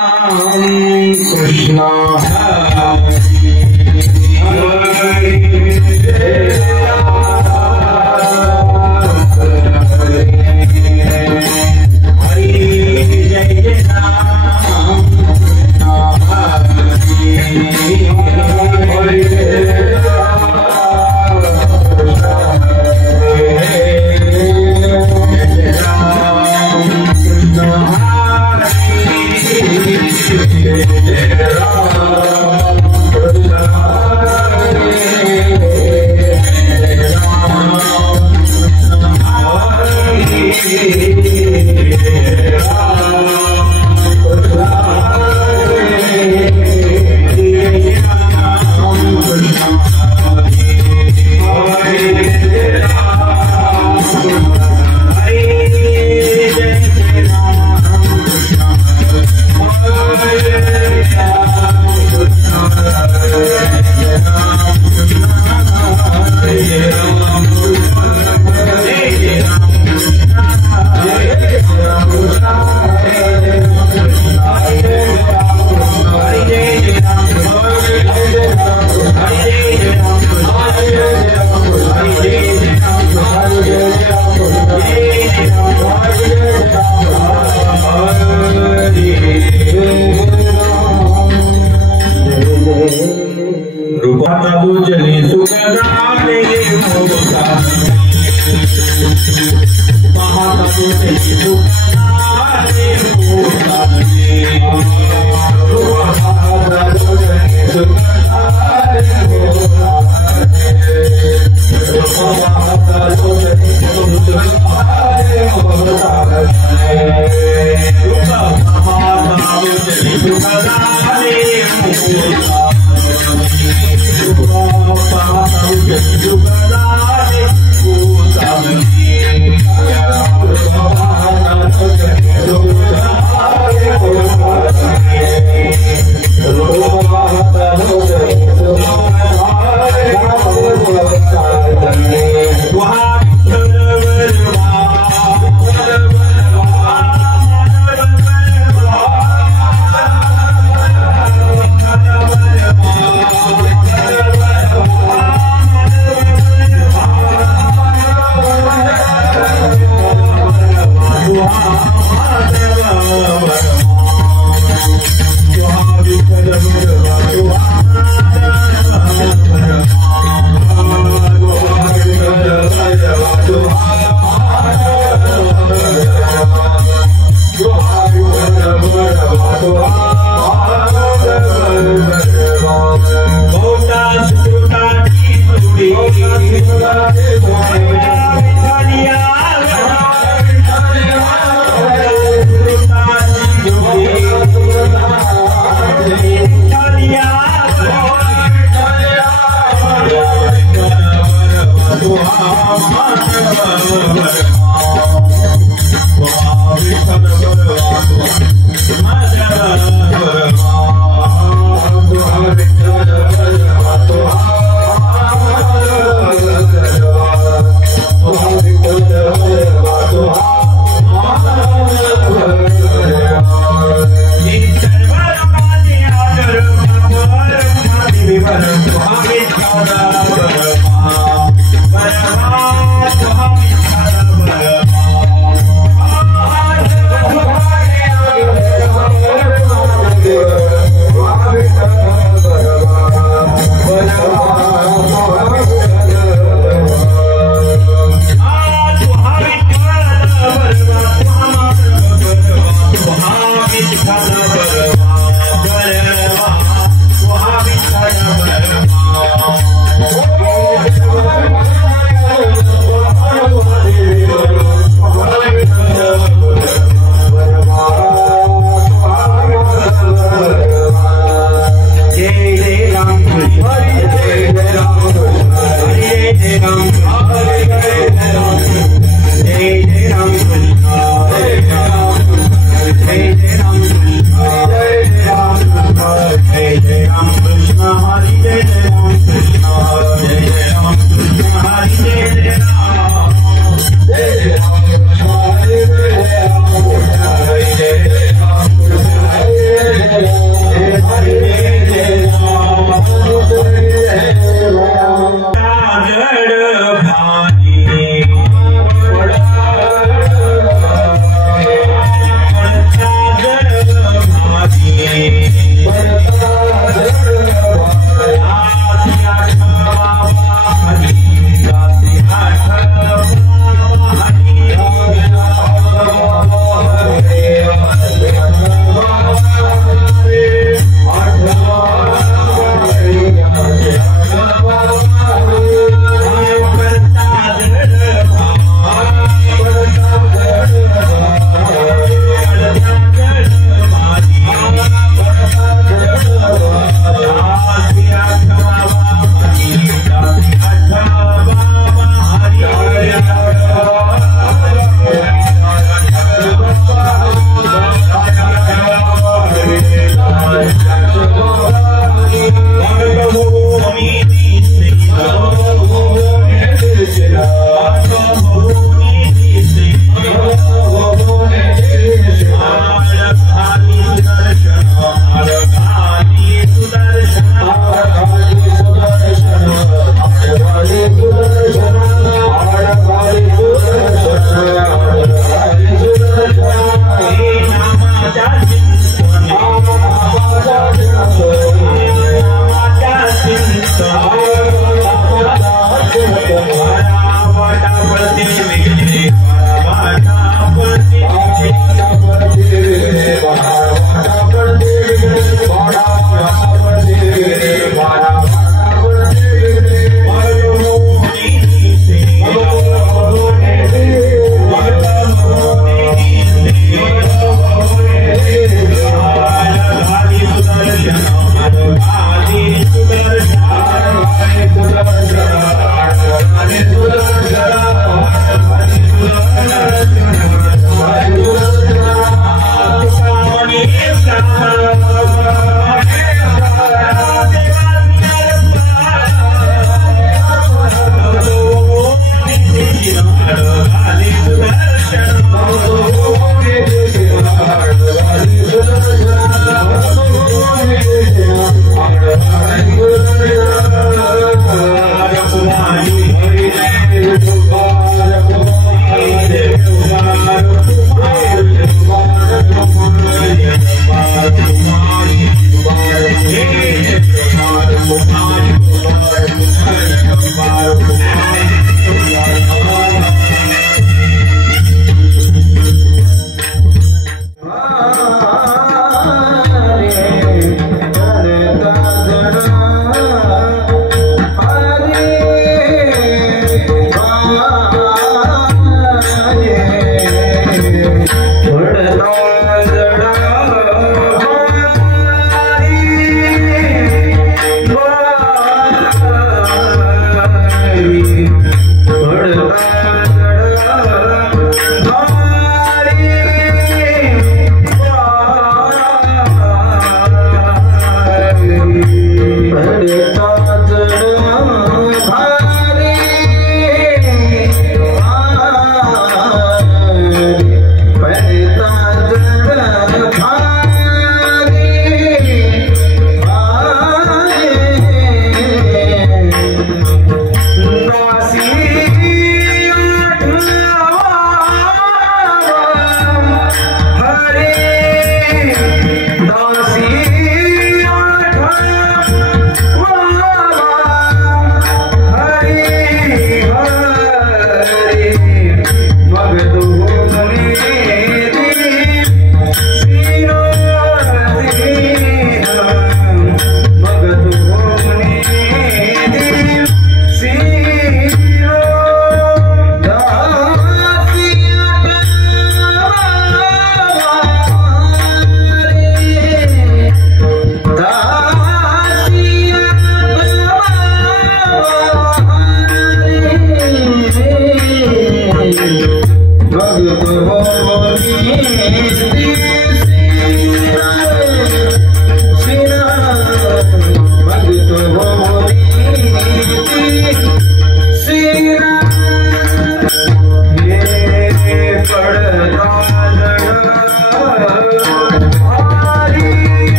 Krishna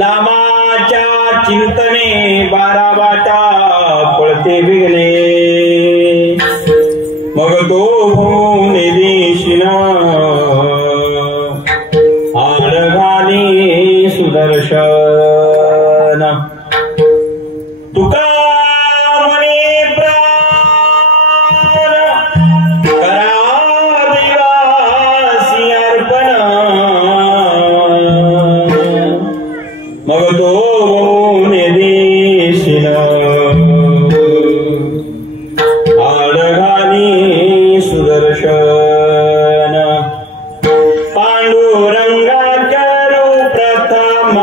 नामाच्या चिंतने 12 वाटा पळते बिगले मग तो होऊन दिशिन आड घाली सुदर्शन तुका म्हणे प्राण करा देवासी अर्पण मग तो होऊन दिशिन आड घाली सुदर्शन पांडुरंगाच्या प्रथम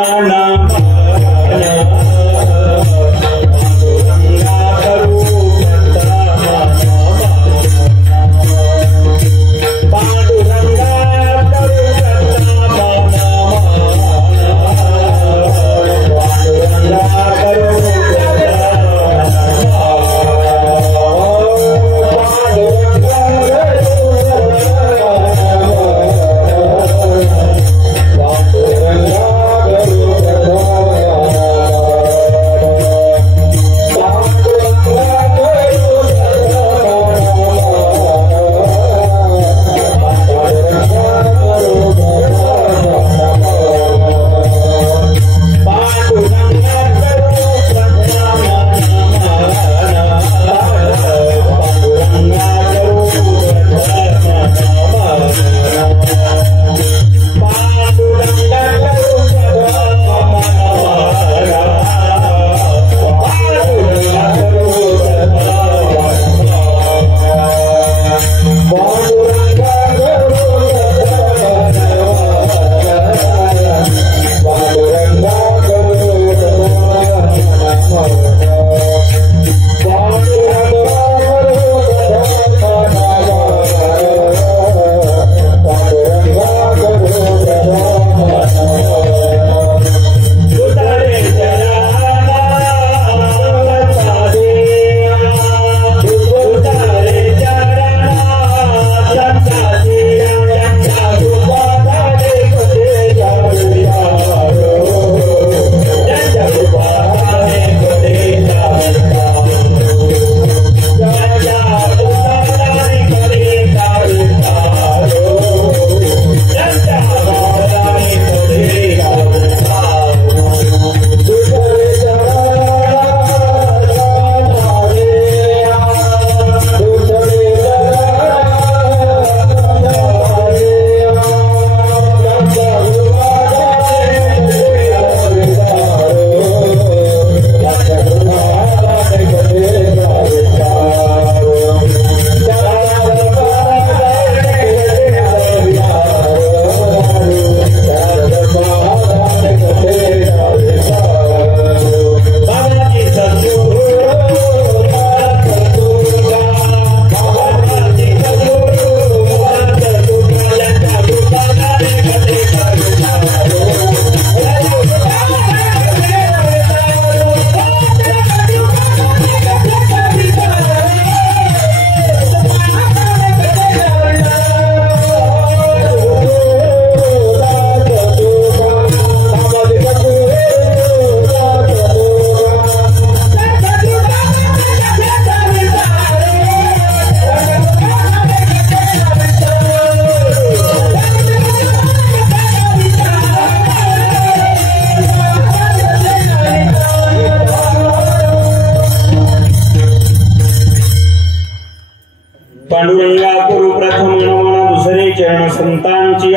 पांडुरंगा गुरु प्रथम नमन दुसरे चरण संतांची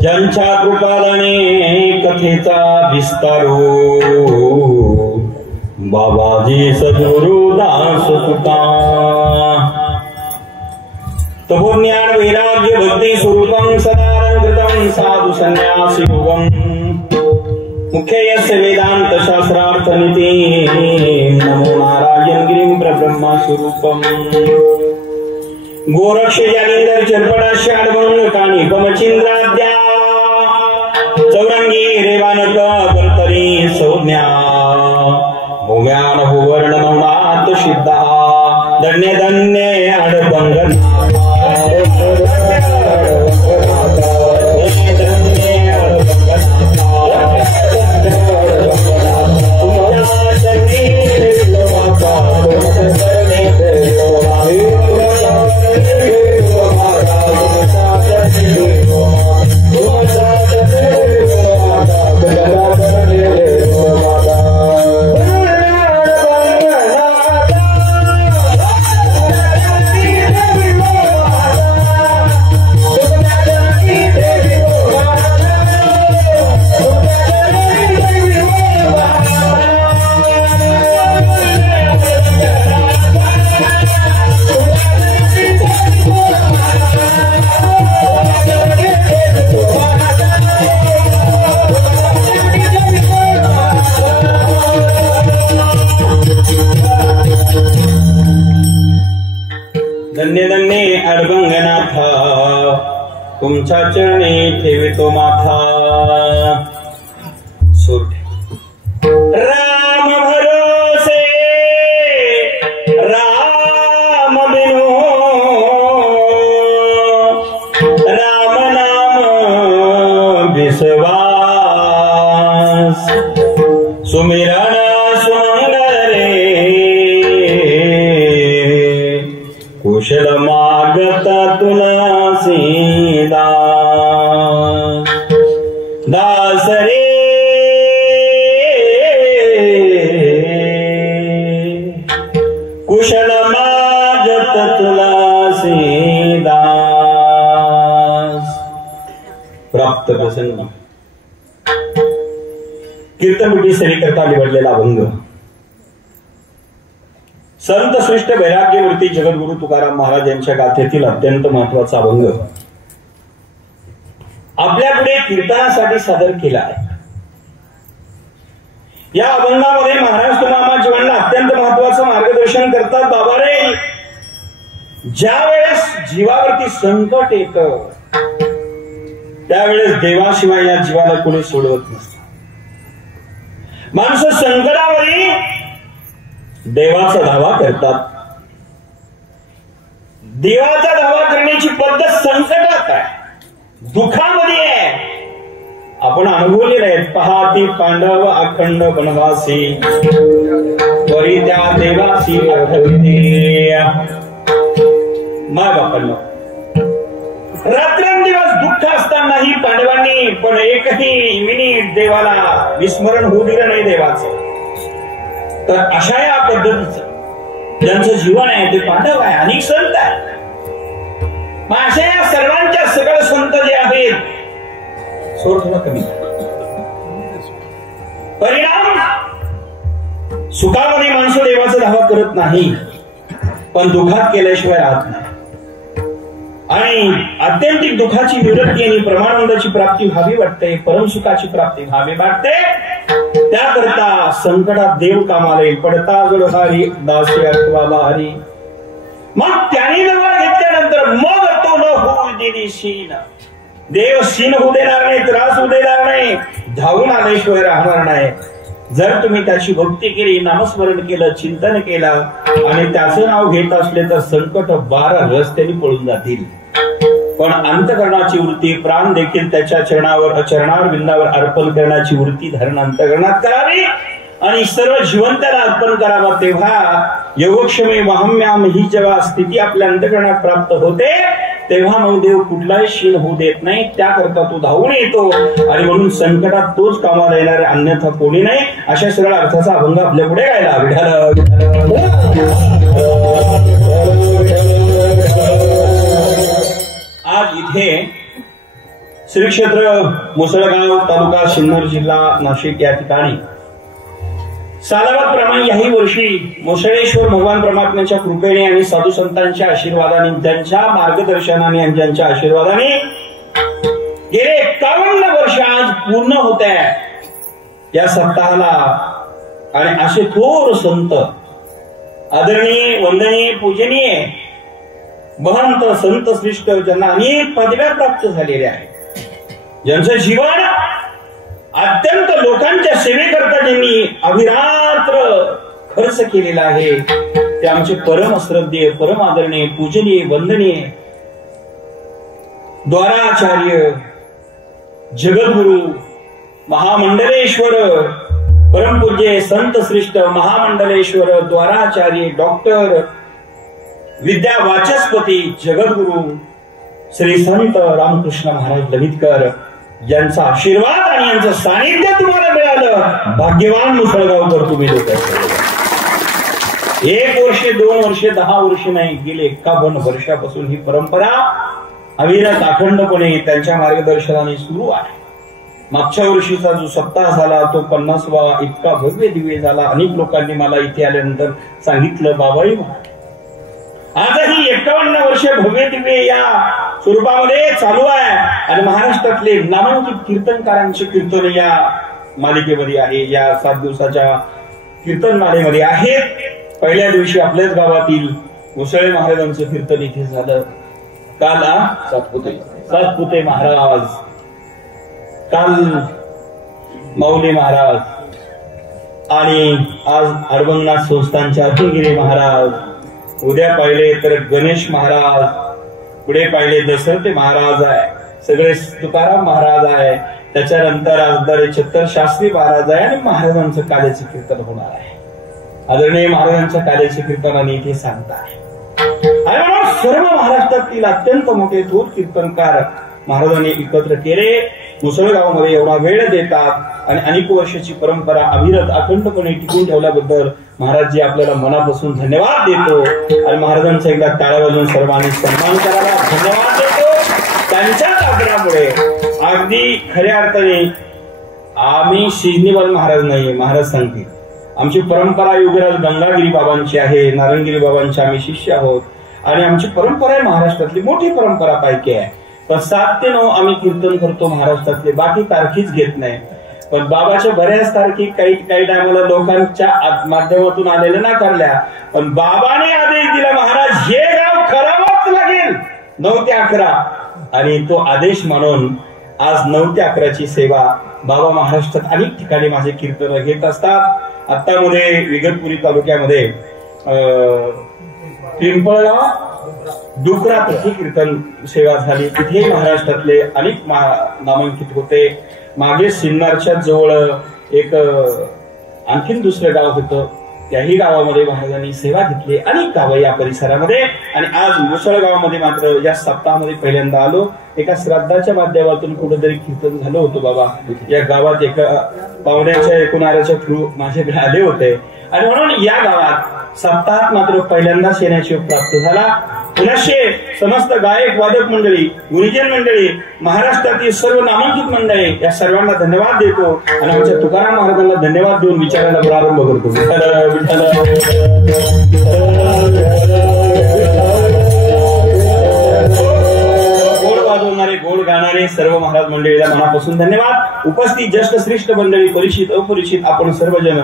ज्यांच्या कृपादाने कथेचा विस्तारो बाबाजी सद्गुरु दास तुका तपोज्ञान वैराग्य भक्ति स्वरूपं सदालंकृतं साधु संन्यासी योगं मुख्य यस्य वेदांत शास्त्रार्थ नीति नमो नारायण गिरिं प्रब्रह्म स्वरूपम गोरक्ष जालिंदर चरपडास्य अडवंग काणी पमचिंद्राद्या चौरंगी रेवानक बर्तरी संज्ञा भूम्यान भुवर्ण नवनाथ सिद्धा धन्य धन्य अडपंग धन्य धन्य अडपंग तुमच्या चरणी ठेवितो माथा. सोडे राम भरोसे राम बिनु राम नाम विश्वास सुमिरण सुमंगले कुशल मागत तुलसीदास. दास रे कुशल मागत तुलसीदास. प्राप्त प्रसंग कीर्तनमुठी सेवेकरता निवडलेला अभंग. संत श्रेष्ठ वैराग्यमूर्ती जगद्गुरु तुकाराम महाराज यांच्या गाथेतील अत्यंत महत्वाचा अभंग आपल्यापुढे कीर्तनासाठी सादर केला आहे. या अभंगामध्ये महाराज तुम्हाला जीवनाला अत्यंत महत्वाचं मार्गदर्शन करतात. बाबा रे, ज्या वेळेस जीवावरती संकट येतं त्यावेळेस देवाशिवाय या जीवाला कोणी सोडवत नसतं. माणसं संकटावरी देवाचा धावा करतात. देवाचा धावा करण्याची पद्धत संकटात आहे, दुःखामध्ये आहे. आपण अनुभवलेले आहेत. पहाती पांडव अखंड वनवासी वरी त्या देवासी आठवते. माय बापांनो, रात्रंदिवस दुःख असतानाही पांडवांनी पण एकही मिनिट देवाला विस्मरण होऊ दिलं नाही देवाचं. तर अशा या पद्धतीचं ज्यांचं जीवन आहे ते पांडव आहे, अनेक संत आहे. मग अशा या सर्वांच्या सगळे संत जे आहेत थोडं कमी परिणाम सुखामध्ये माणसं देवाचा धावा करत नाही, पण दुःखात केल्याशिवाय राहत नाही. आणि अत्यंतिक दुःखाची निवृत्ती आणि परमानंदाची प्राप्ती व्हावी वाटते, परमसुखाची प्राप्ती व्हावी वाटते. त्याकरता संकटात देव कामाला येईल. पडता जोडहारी दासी अथवा बाहरी. मग त्याने जवळ घेतल्यानंतर मग तो न होऊ देणी शीन. देव शीन होऊ देणार नाही, त्रास होऊ देणार नाही, धावून आल्याशिवाय राहणार नाही. जर तुम्ही त्याची भक्ती केली, नामस्मरण केलं, चिंतन केलं आणि त्याचं नाव घेत असले तर संकट 12 रस्त्याने पळून जातील. पण अंतकरणाची वृत्ती, प्राण देखील त्याच्या चरणावर बिंदावर अर्पण करण्याची वृत्ती धरण अंतकरणात करावी आणि सर्व जिवंताला अर्पण करावा. तेव्हा योगक्षमे वाहम्याम ही जेव्हा स्थिती आपल्या अंतकरणात प्राप्त होते तेव्हा मग देव कुठलाही शीन होऊ देत नाही. त्याकरता तो धावून येतो आणि म्हणून संकटात तोच कामाला येणारे, अन्यथा कोणी नाही. अशा सरळ अर्थाचा अभंग आपल्या पुढे गायला. आज इथे श्री क्षेत्र मुसळगाव तालुका सिन्नर जिल्हा नाशिक या ठिकाणी सालाबाद प्रमाणे याही वर्षी मुसळेश्वर भगवान परमात्म्याच्या कृपेने आणि साधू संतांच्या आशीर्वादाने, त्यांच्या मार्गदर्शनाने आणि त्यांच्या आशीर्वादाने गेले 51 वर्ष आज पूर्ण होत आहे या सप्ताहाला. आणि असे थोर संत, आदरणीय, वंदनीय, पूजनीय महंत संत श्रेष्ठ ज्यांना अनेक पदव्या प्राप्त झालेल्या आहेत, ज्यांचं जीवन अत्यंत लोकांच्या सेवेकरता ज्यांनी अविरात्र खर्च केलेला आहे, ते आमचे परम श्रद्धेय, परम आदरणीय, पूजनीय, वंदनीय द्वाराचार्य, जगद्गुरु, महामंडलेश्वर, परमपूज्य संत श्रेष्ठ महामंडलेश्वर द्वाराचार्य डॉक्टर विद्या वाचस्पती जगद्गुरु श्री संत रामकृष्ण महाराज ललितकर यांचा आशीर्वाद आणि यांचं सानिध्य तुम्हाला मिळालं. भाग्यवान मुसळगावकर तुम्ही लोक. 1 वर्ष, 2 वर्ष, 10 वर्ष नाही, गेले 51 वर्षापासून ही परंपरा अविरत अखंडपणे त्यांच्या मार्गदर्शनाने सुरू आहे. मागच्या वर्षीचा जो सप्ताह झाला तो 50वा इतका भव्य दिव्य झाला. अनेक लोकांनी मला इथे आल्यानंतर सांगितलं, बाबाई आजही 51 वर्ष भव्य दिव्य या स्वरूपामध्ये चालू आहे. आणि महाराष्ट्रातले नामांकित कीर्तनकारांचे कीर्तन या मालिकेमध्ये आहे, या 7 दिवसाच्या कीर्तनमालेमध्ये आहेत. पहिल्या दिवशी आपल्याच गावातील मुसळे महाराजांचं कीर्तन इथे झालं. काल सातपुते सातपुते महाराज, काल माऊली महाराज आणि आज अडवंगनाथ संस्थानचे अतिगिरी महाराज, उद्या पाहिले तर गणेश महाराज, पुढे पाहिले दशरथे महाराज आहे, सगळे तुकाराम महाराज आहे, त्याच्यानंतर आजदारे छत्तर शास्त्री महाराज आहे आणि महाराजांचं काल्याचे कीर्तन होणार आहे. आदरणीय महाराजांच्या काल्याचे कीर्तनाने इथे सांगता आहे. आणि म्हणून सर्व महाराष्ट्रातील अत्यंत मोठे थोर कीर्तनकार महाराजांनी एकत्र केले. मुसळगावमध्ये एवढा वेळ देतात आणि अनेक वर्षाची परंपरा अविरत अखंडपणे टिकून ठेवल्याबद्दल महाराजजी आपल्याला मनापासून धन्यवाद देतो. आणि महाराजांचा एकदा टाळ्या वाजवून सर्वांनी सन्मान करायला धन्यवाद देतो. त्यांच्याच आग्रहामुळे अगदी खऱ्या अर्थाने आम्ही शिजनीवाल महाराज नाही, महाराज सांगतील आमची परंपरा युगराज गंगागिरी बाबांची आहे, नारायणगिरी बाबांचे आम्ही शिष्य आहोत आणि आमची परंपरा आहे महाराष्ट्रातली मोठी परंपरा पैकी आहे. पण 7 ते 9 आम्ही कीर्तन करतो महाराष्ट्रातले, बाकी तारखीच घेत नाही. पण बाबाच्या बऱ्याच तारखी काही टायमाला लोकांच्या माध्यमातून आलेल्या नाकारल्या, पण बाबाने आदेश दिला महाराज हे गाव करावंच लागेल 9 ते 11 आणि तो आदेश म्हणून आज 9 ते 11ची सेवा बाबा महाराष्ट्रात अनेक ठिकाणी माझे कीर्तन घेत असतात. आत्तामध्ये विगतपुरी तालुक्यामध्ये पिंपळगाव डुकरा तिथे कीर्तन सेवा झाली. तिथे महाराष्ट्रातले अनेक नामांकित होते. मागे सिन्नरच्या जवळ एक आणखीन दुसरं गाव होतं, त्याही गावामध्ये महाराजांनी सेवा घेतली. अनेक गावं या परिसरामध्ये. आणि आज मुसळगावमध्ये मात्र या सप्ताहामध्ये पहिल्यांदा आलो. एका श्राद्धाच्या माध्यमातून कुठेतरी कीर्तन झालं होतं बाबा या गावात. एका पाहुण्याच्या एकूणाऱ्याच्या थ्रू माझ्याकडे आले होते आणि म्हणून या गावात सप्ताहात मात्र पहिल्यांदाच येण्याची योग प्राप्त झाला. पुनश्चे समस्त गायक वादक मंडळी, गुरुजन मंडळी, महाराष्ट्रातील सर्व नामांकित मंडळी या सर्वांना धन्यवाद देतो आणि आमच्या तुकाराम महाराजांना धन्यवाद देऊन विचारायला प्रारंभ करतो. गोड वाजवणारे, गोड गाणारे सर्व महाराज मंडळीला मनापासून धन्यवाद. उपस्थित ज्येष्ठ श्रेष्ठ मंडळी, परिचित अपरिचित आपण सर्वजण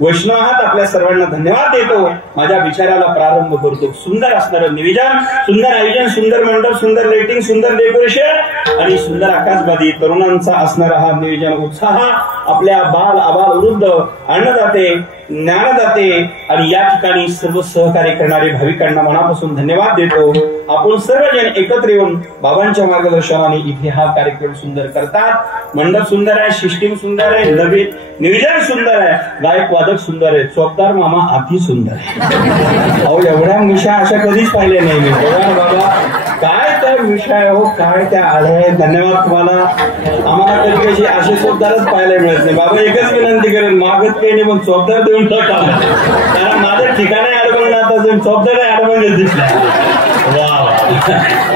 वैष्णव आहात, आपल्या सर्वांना धन्यवाद देतो. माझ्या विचाराला प्रारंभ करतो. सुंदर असणारं निवेदन, सुंदर आयोजन, सुंदर मंडप, सुंदर लाइटिंग, सुंदर डेकोरेशन आणि सुंदर आकाशबादी तरुणांचा असणारा हा नियोजन उत्साह आपल्या बाल आबाल वृद्ध अन्नदाते ज्ञानदाते आणि या ठिकाणी सर्व सहकार्य करणारे भाविकांना मनापासून धन्यवाद देतो. आपण सर्वजण एकत्र येऊन बाबांच्या मार्गदर्शनाने इथे हा कार्यक्रम सुंदर करतात. मंडप सुंदर आहे, सिस्टीम सुंदर आहे, नवीन निवेदन सुंदर आहे, गायक वादक सुंदर आहे, चौकदार मामा अति सुंदर आहे. अहो एवढ्या मिशा अशा कधीच पाहिल्या नाही मी. बाबा काय त्या विषय हो, काय त्या आढळ. धन्यवाद तुम्हाला. आम्हाला कधी कशी असे चौकदारच पाहायला मिळत नाही. बाबा एकच विनंती करेन, मागत काही नाही पण चौकदार देऊन टाका. कारण माझं ठिकाणी अडवण आता चौकदार अडवण दिसला. वा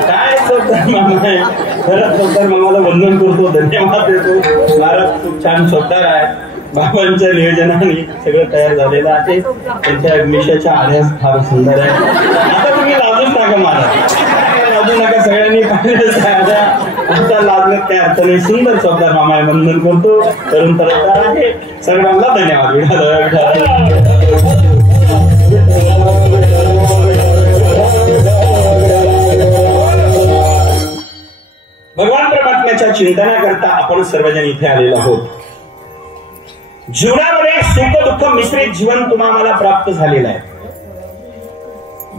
काय चौकदार मामा आहे. खरंच चौकदार मामाला वंदन करतो, धन्यवाद देतो. महाराज खूप छान चौकदार आहे. बाबांच्या नियोजनाने सगळं तयार झालेलं आहे. त्यांच्या मिशाच्या आढ्यास फार सुंदर आहे. आता तुम्ही लाजूच नका महाराज, लाजू नका. सगळ्यांनी आता लाजण्यात काय अर्थ नाही. सुंदर चौकदार मामा वंदन करतो. तरुण तरफदार आहे. सर्वांना धन्यवाद. भगवान परमात्म्याच्या चिंतनाकरता आपण सर्वजण इथे आलेलो आहोत. जीवनामध्ये सुख दुःख मिश्रित जीवन तुम्हाला प्राप्त झालेलं आहे.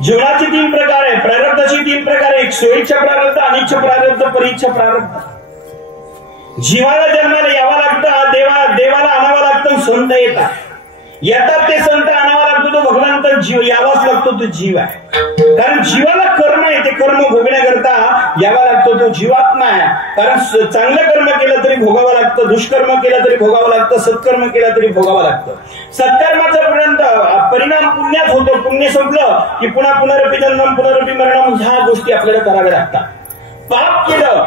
जीवनाचे 3 प्रकार आहे. प्रारब्धाचे 3 प्रकार आहे. एक सोयीच्या प्रारब्ध, अनिच्छ प्रारब्ध, परीच्छ प्रारब्ध. जीवाला जन्माला यावं लागतं, देवाला आणावं लागतं, संत येतात ते संत आणावा लागतो तो भगवंत, जीव यावाच लागतो तो जीव आहे. कारण जीवाला कर्म आहे, ते कर्म भोगण्याकरता यावा लागतो तो जीवात्मा आहे. कारण चांगलं कर्म केलं तरी भोगावं लागतं, दुष्कर्म केलं तरी भोगावं लागतं, सत्कर्म केलं तरी भोगावं लागतं. सत्कर्माचा परिणाम पुण्यात होतो. पुण्य संपलं की पुन्हा पुनरपी जन्म पुनरपी मरणम ह्या गोष्टी आपल्याला कराव्या लागतात. पाप केलं,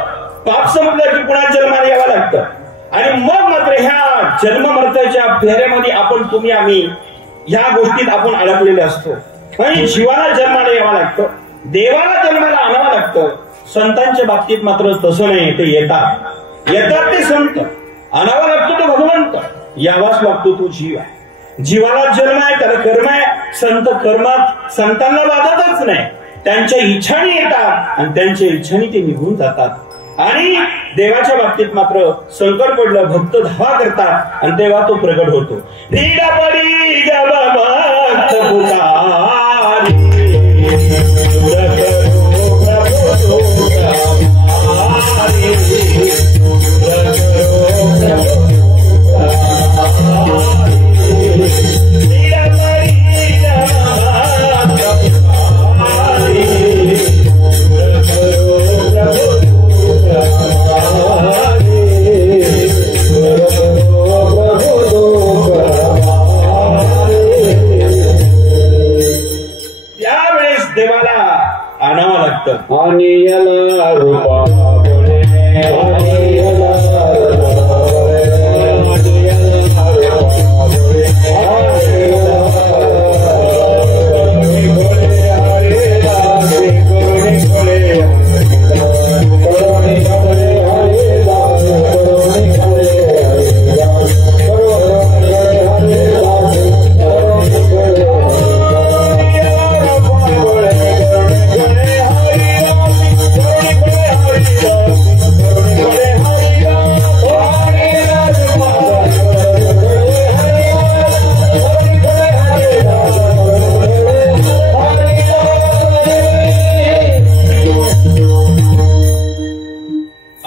पाप संपलं की पुन्हा जन्माला यावं लागतं. आणि मग मात्र ह्या जन्म मरताच्या फेऱ्यामध्ये आपण तुम्ही आम्ही ह्या गोष्टीत आपण अडकलेले असतो. आणि जीवाला जन्माला यावं लागतं, देवाला जन्माला आणावं लागतं. संतांच्या बाबतीत मात्र तसं नाही. ते येतात ते संत, आणावा लागतो तो भगवंत, यावाच लागतो तो जीव आहे. जीवाला जन्म आहे, त्याला कर्म आहे. संत कर्मात संतांना बाधतच नाही. त्यांच्या इच्छाने येतात आणि त्यांच्या इच्छाने ते निघून जातात. आणि देवाच्या बाबतीत मात्र संकट पडलं, भक्त धावा करतात आणि तेव्हा तो प्रगट होतो. रीडा पडी जब भक्त पुकारे,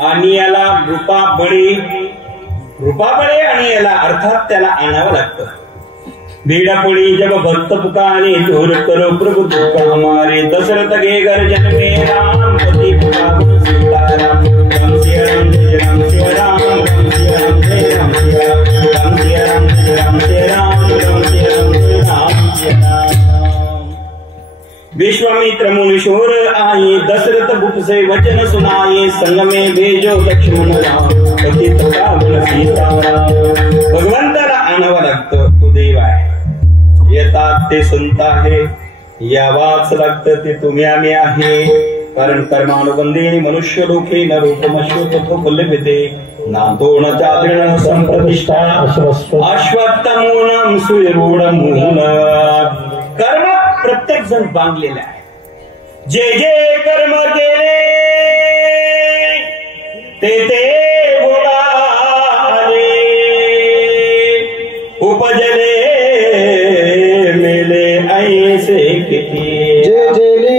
आणि याला रूपा रूपाबळे आणि याला अर्थात त्याला आणावं लागतं. बीडापोळी जब भक्त पुकारे जोर करो प्रभु दुख हमारे, दशरथ गे गर्जन में राम पति पुकार सीताराम, राम सिया राम जय राम सिया राम, राम सिया राम जय राम सिया राम, राम सिया राम जय राम सिया राम, राम सिया राम जय राम सिया राम. विश्वामित्र मुनीश्वर आए, दशरथ बुक से वचन सुनाए, संग में भेजो लक्ष्मण राम, पति पुकार सीताराम. भगवंताला आणावं लागतं, तो देव आहे. येतात ते संत आहे, यावाच लागतं ते तुम्ही आम्ही आहे. कारण कर्मानुबंधे मनुष्य लोके न रूपमश्यो तथो फलविते, नातो न चादृण संप्रतिष्ठा अश्वत्थमूलम सुरूढमूल. कर्म प्रत्येक जण बांधलेला आहे. जे जे कर्म केले ते भोगाले, उपजले मेले ऐसे किती. जे जे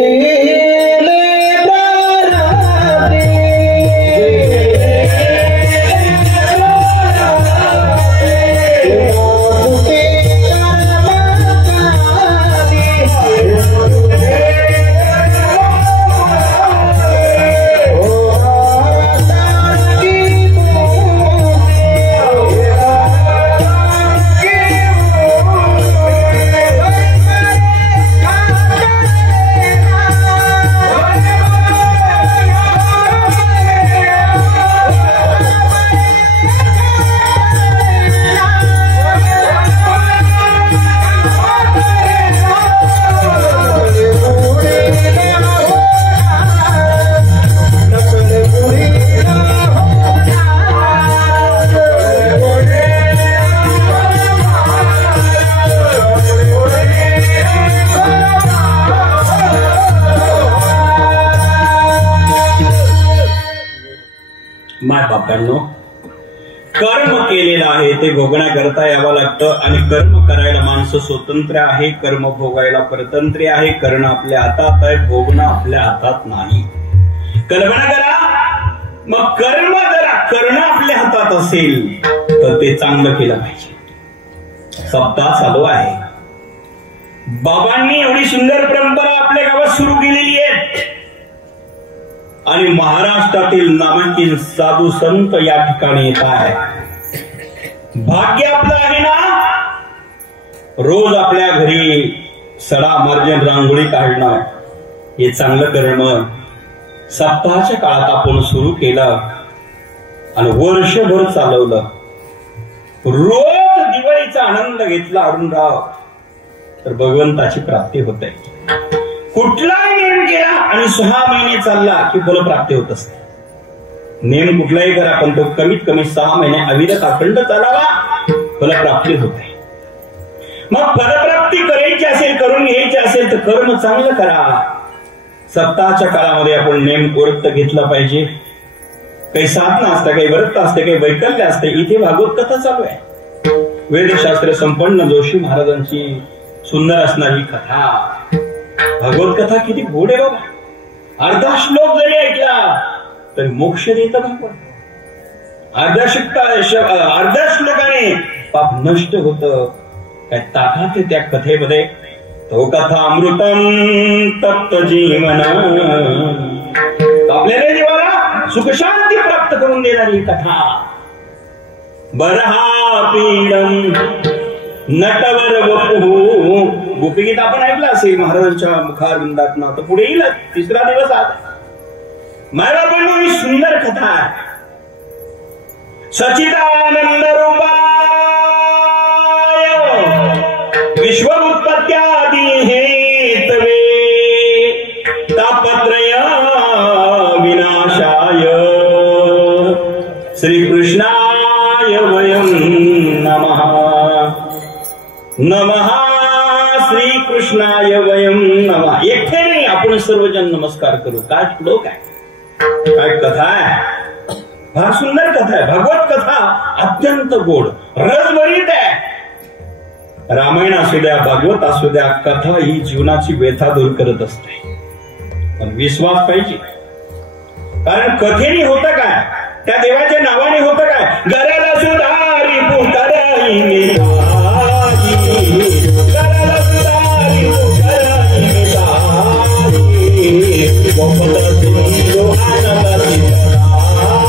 कर्म केलेलं आहे ते भोगण्याकरता यावं लागतं. आणि कर्म करायला माणसं स्वतंत्र आहे, कर्म भोगायला परतंत्र आहे. करणं आपल्या हातात आहे, भोगणं आपल्या हातात नाही. कल्पना करा, मग कर्म जरा करणं आपल्या हातात असेल तर ते चांगलं केलं पाहिजे. सप्ताह चालू आहे, बाबांनी एवढी सुंदर परंपरा आपल्या गावात सुरू केलेली आहे. आणि महाराष्ट्रातील नामांकित साधू संत या ठिकाणी येत आहे. भाग्य आपलं आहे ना, रोज आपल्या घरी सडा मार्जन रांगोळी काढणं हे चांगलं करणं. सप्ताहाच्या काळात आपण सुरू केलं आणि वर्षभर चालवलं. रोज दिवाळीचा आनंद घेतला अरुणराव तर भगवंताची प्राप्ती होते. कुठलाही नेम केला आणि 6 महिने चालला की फलप्राप्ती होत असते. नेम कुठलाही करा पण तो कमीत कमी 6 महिने अविरत अखंड चालावा, फलप्राप्ती होते. मग फलप्राप्ती करायची असेल, करून घ्यायची असेल तर कर्म चांगलं करा. सप्ताहाच्या काळामध्ये आपण नेम कोरक्त घेतला पाहिजे. काही साधना असते, काही व्रत असते, काही वैकल्य असते. इथे भागवत कथा चालू आहे. वेदशास्त्र संपन्न जोशी महाराजांची सुंदर असणारी कथा. भागवत कथा किती गोड आहे बाबा. अर्धा श्लोक जरी ऐकला तरी मोक्ष देतं भागवत. अर्ध्या श्लोकाने पाप नष्ट होत. काय ताकद आहे त्या कथेमध्ये. तो कथा अमृतम तप्त जीवन. आपल्याला जीवाला सुखशांती प्राप्त करून देणारी कथा. बरहा पीडम नटवर वपू. गोपीगीत आपण ऐकलं असेल महाराजांच्या मुखारविंदात. तर पुढे येईल 3रा दिवस आज. मला पण ही सुंदर कथा आहे. सचिदानंद रूपाय विश्वोत्पत्त्यादि हेतवे तापत्रय विनाशाय श्रीकृष्णाय वयं नमः. नमः श्रीकृष्णाय वयं नमः. एकटे नाही, आपण सर्वजण नमस्कार करू. काय श्लोक आहे, काय कथा आहे. फार सुंदर कथा आहे. भागवत कथा अत्यंत गोड रसभरीत आहे. रामायण असू द्या, भागवत असू द्या, कथा ही जीवनाची व्यथा दूर करत असते. पण विश्वास पाहिजे. कारण कथेने होतं काय, त्या देवाच्या नावाने होतं काय. गरला सुधारी पुकाराई निराई, गरला सुधारी पुकाराई निराई, गोपद सिंधू आनंद सिंधराई,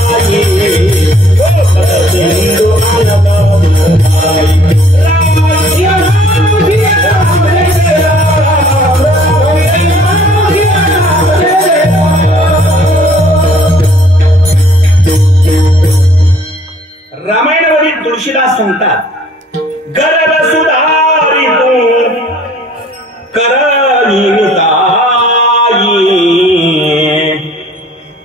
गोपद सिंधू आनंद सिंधराई. रामायणावरील तुळशीदास सांगतात, गरल सुधारी करणी निताई,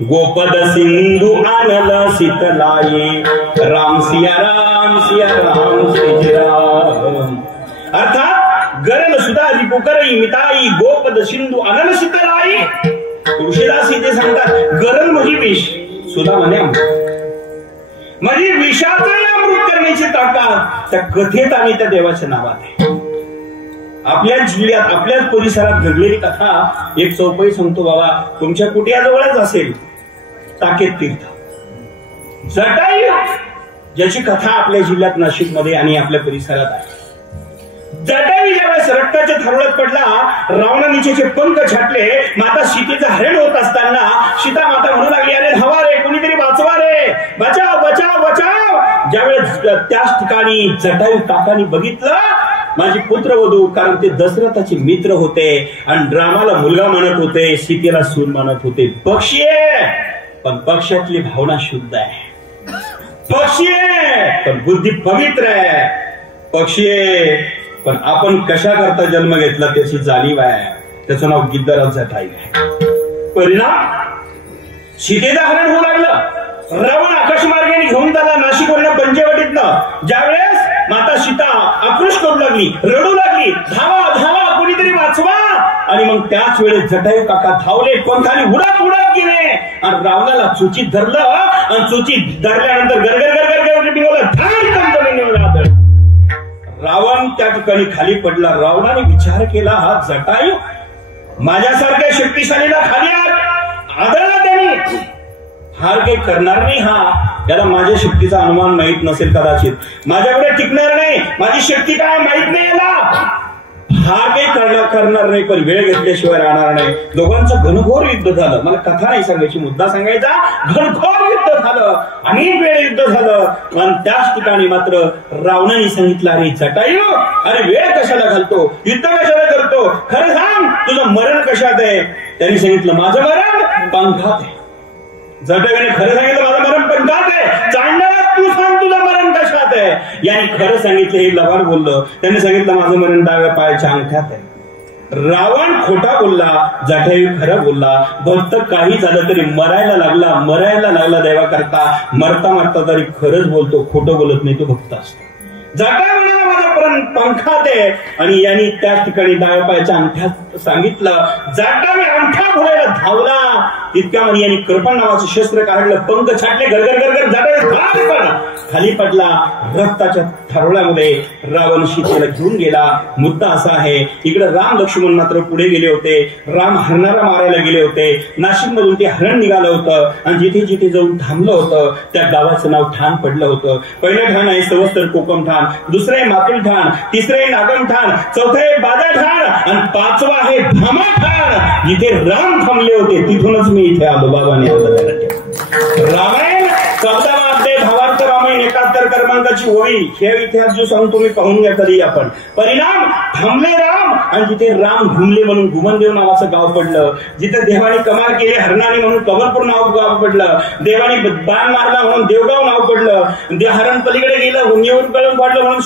गोपद सिंधू आनल शीतलाई, राम सिया राम सिया राम श्री राम. अर्थात गरल सुधारी पुकरई मिताई, गोपद सिंधू आनल शीतलाई. तुळशीदास इथे सांगतात, गरल म्हणजे विष, सुधा म्हणे म्हणजे विषाचं अमृत करण्याची ताकद त्या कथेत आणि त्या देवाच्या नावात आहे. आपल्या जिल्ह्यात, आपल्याच परिसरात घडलेली कथा एक चौपाई सांगतो बाबा. तुमच्या कुटियाजवळच असेल टाकेत तीर्थ जटायू, ज्याची कथा आपल्या जिल्ह्यात नाशिकमध्ये आणि आपल्या परिसरात आहे. जटायू ज्यावेळेस रक्ताच्या थारोळ्यात पडला, रावणाचे पंख छाटले, माता सीतेचं हरण होत असताना सीता माता म्हणू लागली, अरे धावा रे, कोणीतरी वाचवा रे, बचाव बचाव बचाव. ज्यावेळेस त्याच ठिकाणी जटायू काकांनी बघितलं, माझी पुत्रवधू, कारण ते दशरथाचे मित्र होते आणि रामाला मुलगा मानत होते, सीतेला सून मानत होते. पक्षी आहे पण पक्षातली भावना शुद्ध आहे. पक्षी आहे पण बुद्धी पवित्र आहे. पक्षी आहे पण आपण कशा करता जन्म घेतला त्याची जाणीव आहे. त्याचं नाव गिद्धराज जटायू आहे. परिणाम सीतेचं हरण होऊ लागलं. रावण आकाशमार्गाने घेऊन त्याला नाशिकवरनं पंचवटीतनं. ज्यावेळेस माता सीता आक्रोश करू लागली, रडू लागली, धावा धावा, कोणीतरी वाचवा. आणि मग त्याच वेळेस जटायू काका धावले, पंखाने उडत उडत गेले आणि रावणाला चोचीत धरलं. आणि चोचीत धरल्यानंतर गरगर गरगर गरगर रावण त्या ठिकाणी खाली पडला. रावणाने विचार केला, हा जटायू माझ्यासारख्या शक्तिशालीला खाली आदळला त्याने, हार काही करणार नाही. हा याला माझ्या शक्तीचा अनुमान माहित नसेल, कदाचित माझ्याकडे टिकणार नाही, माझी शक्ती काय माहित नाही याला. हार काही करणार नाही, पण वेळ घेतल्याशिवाय राहणार नाही. दोघांचं घनघोर युद्ध झालं. मला कथा नाही सांगायची, मुद्दा सांगायचा. घनघोर युद्ध झालं, अनेक वेळ युद्ध झालं. आणि त्याच ठिकाणी मात्र रावणाने सांगितलं, अरे जटायू, अरे वेळ कशाला घालतो, युद्ध कशाला करतो, खरं सांग तुझं मरण कशात आहे. त्यांनी सांगितलं, माझं मरण पंखात आहे. जटायूने खरं सांगितलं, माझं मरण पंखात आहे. चांडा, तू सांग तुझं मरण कशात आहे. याने खरं सांगितलं, हे लबाड बोललं. त्यांनी सांगितलं, माझं मरण डाव्या पायाच्या अंगठ्यात आहे. रावण खोटा बोलला, जटायू खरं बोलला. भक्त काही झालं तरी मरायला लागला देवा करता. मरता मरता तरी खरंच बोलतो, खोटं बोलत नाही, तो भक्त असतो. जाटा म्हणाला माझ्यापर्यंत पंखात आहे. आणि यांनी त्याच ठिकाणी डाव्या पायाच्या अंगठ्यात सांगितलं. जाटा मी अंगठा घोडायला धावला तितक्यामध्ये यांनी कृपण नावाचं शस्त्र काढलं. पंख छाटले, गरगर गरगर जाटा खाली पडला. रक्ताच्या थारोळ्यामध्ये रावण सीतेला घेऊन गेला. मुद्दा असा आहे, इकडे राम लक्ष्मण मात्र पुढे गेले होते. राम हरणारा मारायला गेले होते. नाशिक मधून ते हरण निघालं होतं आणि जिथे जिथे जाऊन थांबलं होतं त्या गावाचं नाव ठाण पडलं होतं. पहिलं ठाण आहे सवस्तर कोकम ठाण, दुसरं आहे मातुल ठाण, तिसरं आहे नागम ठाण, चौथं आहे बाजा ठाण आणि पाचवा आहे भामा ठाण. जिथे राम थांबले होते तिथूनच मी इथे आलो. बाबाने रामायण 14 अध्याय भावार्थ रामायण 71 क्रमांकाची ओळी. हे इतिहास जो सांगतो मी पाहून घ्या कधी आपण. परिणाम थांबले राम आणि जिथे राम घुमले म्हणून घुमनदेव नावाचं गाव पडलं. जिथे देवाने कमाल केले हरणाने म्हणून कबलपूर गाव पडलं. देवाने बाण मारला म्हणून देवगाव नाव पडलं. हरण पलीकडे गेलं निवड पडलं म्हणून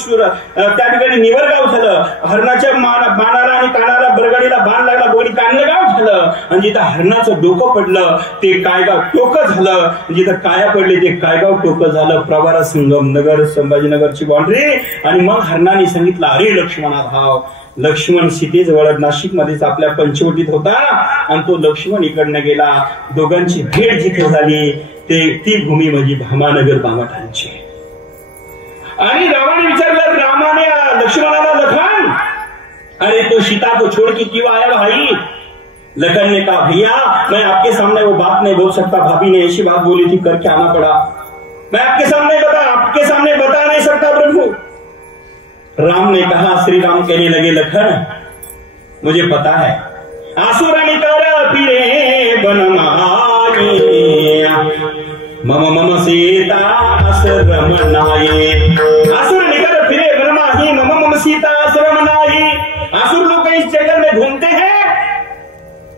त्या ठिकाणी निवरगाव झालं. हरणाच्या बाणाला आणि कानाला बरगडीला बाण लागला बोडी कानलं गाव झालं. आणि जिथं हरणाचं डोकं पडलं ते कायगाव टोकं झालं. जिथं काया पडले ते कायगाव टोकं झालं. प्रवारा संगम नगर संभाजीनगरची बाउंड्री. आणि मग हरणाने सांगितलं, अरे लक्ष्मणा भाव. लक्ष्मण सीतेजवळ नाशिक मध्येच आपल्या पंचवटीत होता आणि तो लक्ष्मण इकडनं गेला. दोघांची भेट जिथे झाली ती भूमी म्हणजे भामानगर बामाठांची. आणि रामाने विचारलं रामाने लक्ष्मणाला, लखन अरे तो सीता को छोड़ के क्यों आया भाई? लखन ने कहा, भैया मैं आपके सामने वो बात नहीं बोल सकता. भाभी ने ऐसी बात बोली थी, करके आना पड़ा. मैं आपके सामने बता नहीं सकता प्रभु. राम ने कहा, श्री राम कहने लगे, लखन मुझे पता है आसुरानी कर फिरे बनमाये मम मम सीता आश्रम नाये. आसुर निकर फिरे बनमाही मम मम सीता आश्रम नाये. आसुर लोग इस जंगल में घूमते हैं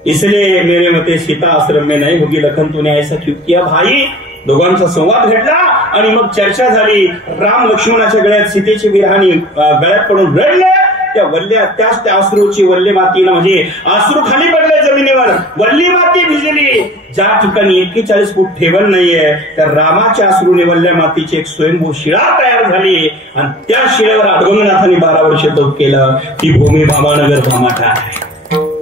इसलिए मेरे मते सीता आश्रम में नहीं होगी. लखन तूने ऐसा क्यों किया भाई? दोघांचा संवाद घडला आणि मग चर्चा झाली. राम लक्ष्मणाच्या गळ्यात सीतेची विरहानी गळ्यात पडून रडले. त्या वल्ल्या त्याच त्या अश्रूची वल्ली मातीनं म्हणजे अश्रू खाली पडले जमिनीवर. वल्ली माती भिजली. ज्या ठिकाणी 41 फूट ठेवण नाहीये त्या रामाच्या अश्रूने वल्ल्या मातीची एक स्वयंभू शिळा तयार झाली आणि त्या शिळेवर अडगंगनाथांनी 12 वर्ष तप केलं. ती भूमी भामानगर भामाठा आहे.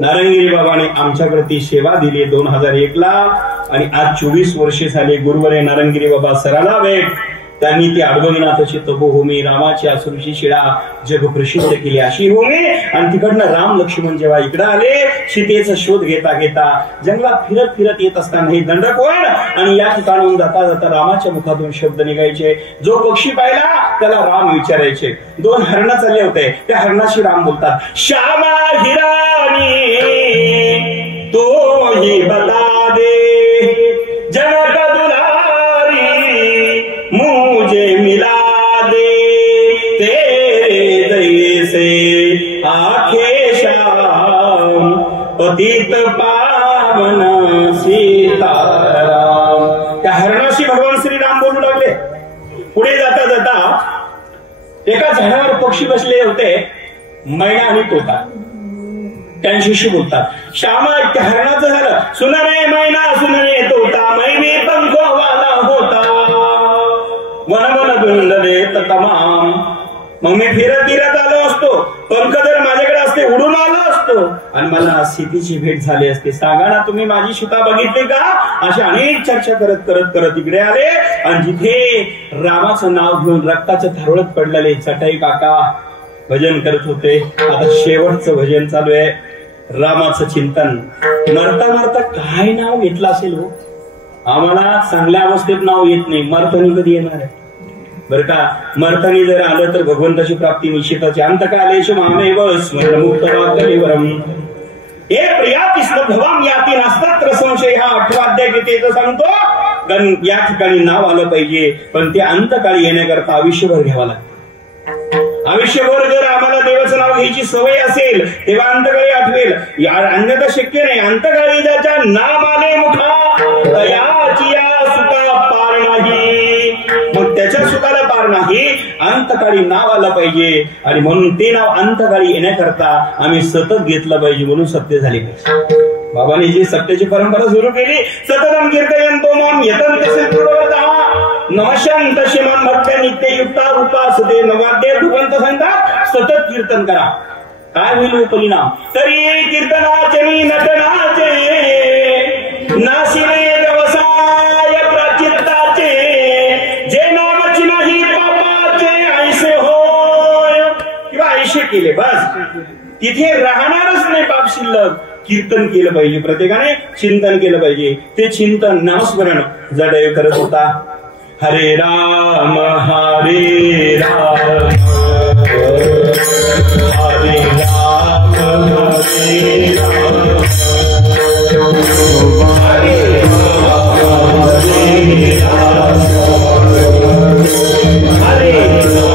नारंगिरी बाबाने आमच्याकडे ती सेवा दिली 2001 ला आणि आज 24 वर्षे झाली. गुरुवारे नारंगिरी बाबा सराला भेट. त्यांनी ती अडगंगनाथाची तपोभूमी रामाची अश्रूची शिळा जग प्रसिद्ध केली अशी भूमी. आणि तिकडनं राम लक्ष्मण जेव्हा इकडे आले सीतेचा शोध घेता घेता जंगलात फिरत फिरत येत असताना हे दंडकवण आणि या ठिकाणाहून जाता जाता रामाच्या मुखातून शब्द निघायचे. जो पक्षी पाहिला त्याला राम विचारायचे. 2 हरण चालले होते. त्या हरणाशी राम बोलतात, श्यामा हिरानी तो ही बता दे जनक दुलारी मुझे मिला दे तेरे जैसे आखे श्याम पतित पावन सीताराम. त्या हरणाशी भगवान श्रीराम बोलू लागले. पुढे जाता जाता एका झाडावर पक्षी बसले होते, मैना आणि तोता. त्यांच्याशी बोलतात. श्यामा त्या हरणाचं झालं, सुनरे मैना सुनरे तोता मैने पंखो वाला होता वन वन धुंडले तमाम. मग मी फिरत आलो असतो, पंख जर माझ्याकडे असते उडून आलो असतो आणि मला सीतेची भेट झाली असते. सांगा ना तुम्ही माझी सीता बघितली का? अशा अनेक चर्चा करत करत करत इकडे आले आणि जिथे रामाचं नाव घेऊन रक्ताचं थारोळत पडलेले चटाई काका भजन करत होते. आता शेवटचं भजन चालू आहे. रामाचं चिंतन. मरता मरता काय नाव घेतलं असेल हो? आम्हाला चांगल्या अवस्थेत नाव येत नाही. मरतानी कधी येणार आहे बरं का? मरतानी जर आलं तर भगवंताची प्राप्ती निश्चितच. अंतकालेश मामेव स्मरणमुक्तवाक्यवरम हे प्रियाती स्मभवाम याती नास्तत्र संशय. हा 8वा अध्याय गीतेचं सांगतो. कारण या ठिकाणी नाव आलं पाहिजे पण ते अंतकाळी येण्याकरता आयुष्यभर घ्यावं लागतं. आयुष्यभर जर आम्हाला देवाचं नाव घ्यायची सवय असेल तेव्हा अंतकाळी आठवेल. अन्यथा शक्य नाही. अंतकाळी ज्याच्या नाम आले मुखा तयाची या सुखा पार नाही. मग त्याच्या सुखाला पार नाही. अंतकाळी नाव आलं पाहिजे आणि म्हणून ते नाव अंतकाळी येण्याकरता आम्ही सतत घेतलं पाहिजे. म्हणून सत्य झाली पाहिजे. बाबांनी जी सत्याची परंपरा सुरू केली, सततम कीर्तयन्तो माम यतन्ते सिद्धवतः. नमशांत श्रीमान भक्त नित्ययुक्ता उपासते नवाद्य दुपंत संघात सतत कीर्तन करा. काय होईल परिणाम? तरी कीर्तनाचे नटनाचे नाशिले व्यवसाय प्राचित्ताचे जे नामची नाही पापाचे ऐसे होय. किंवा ऐसे केले बस तिथे राहणारच नाही पाप शिल्लक. कीर्तन केलं पाहिजे, प्रत्येकाने चिंतन केलं पाहिजे. ते चिंतन नामस्मरण जटायू करत होता. हरे राम हरे राम हरे राम हरे राम हरे राम हरे राम हरे राम हरे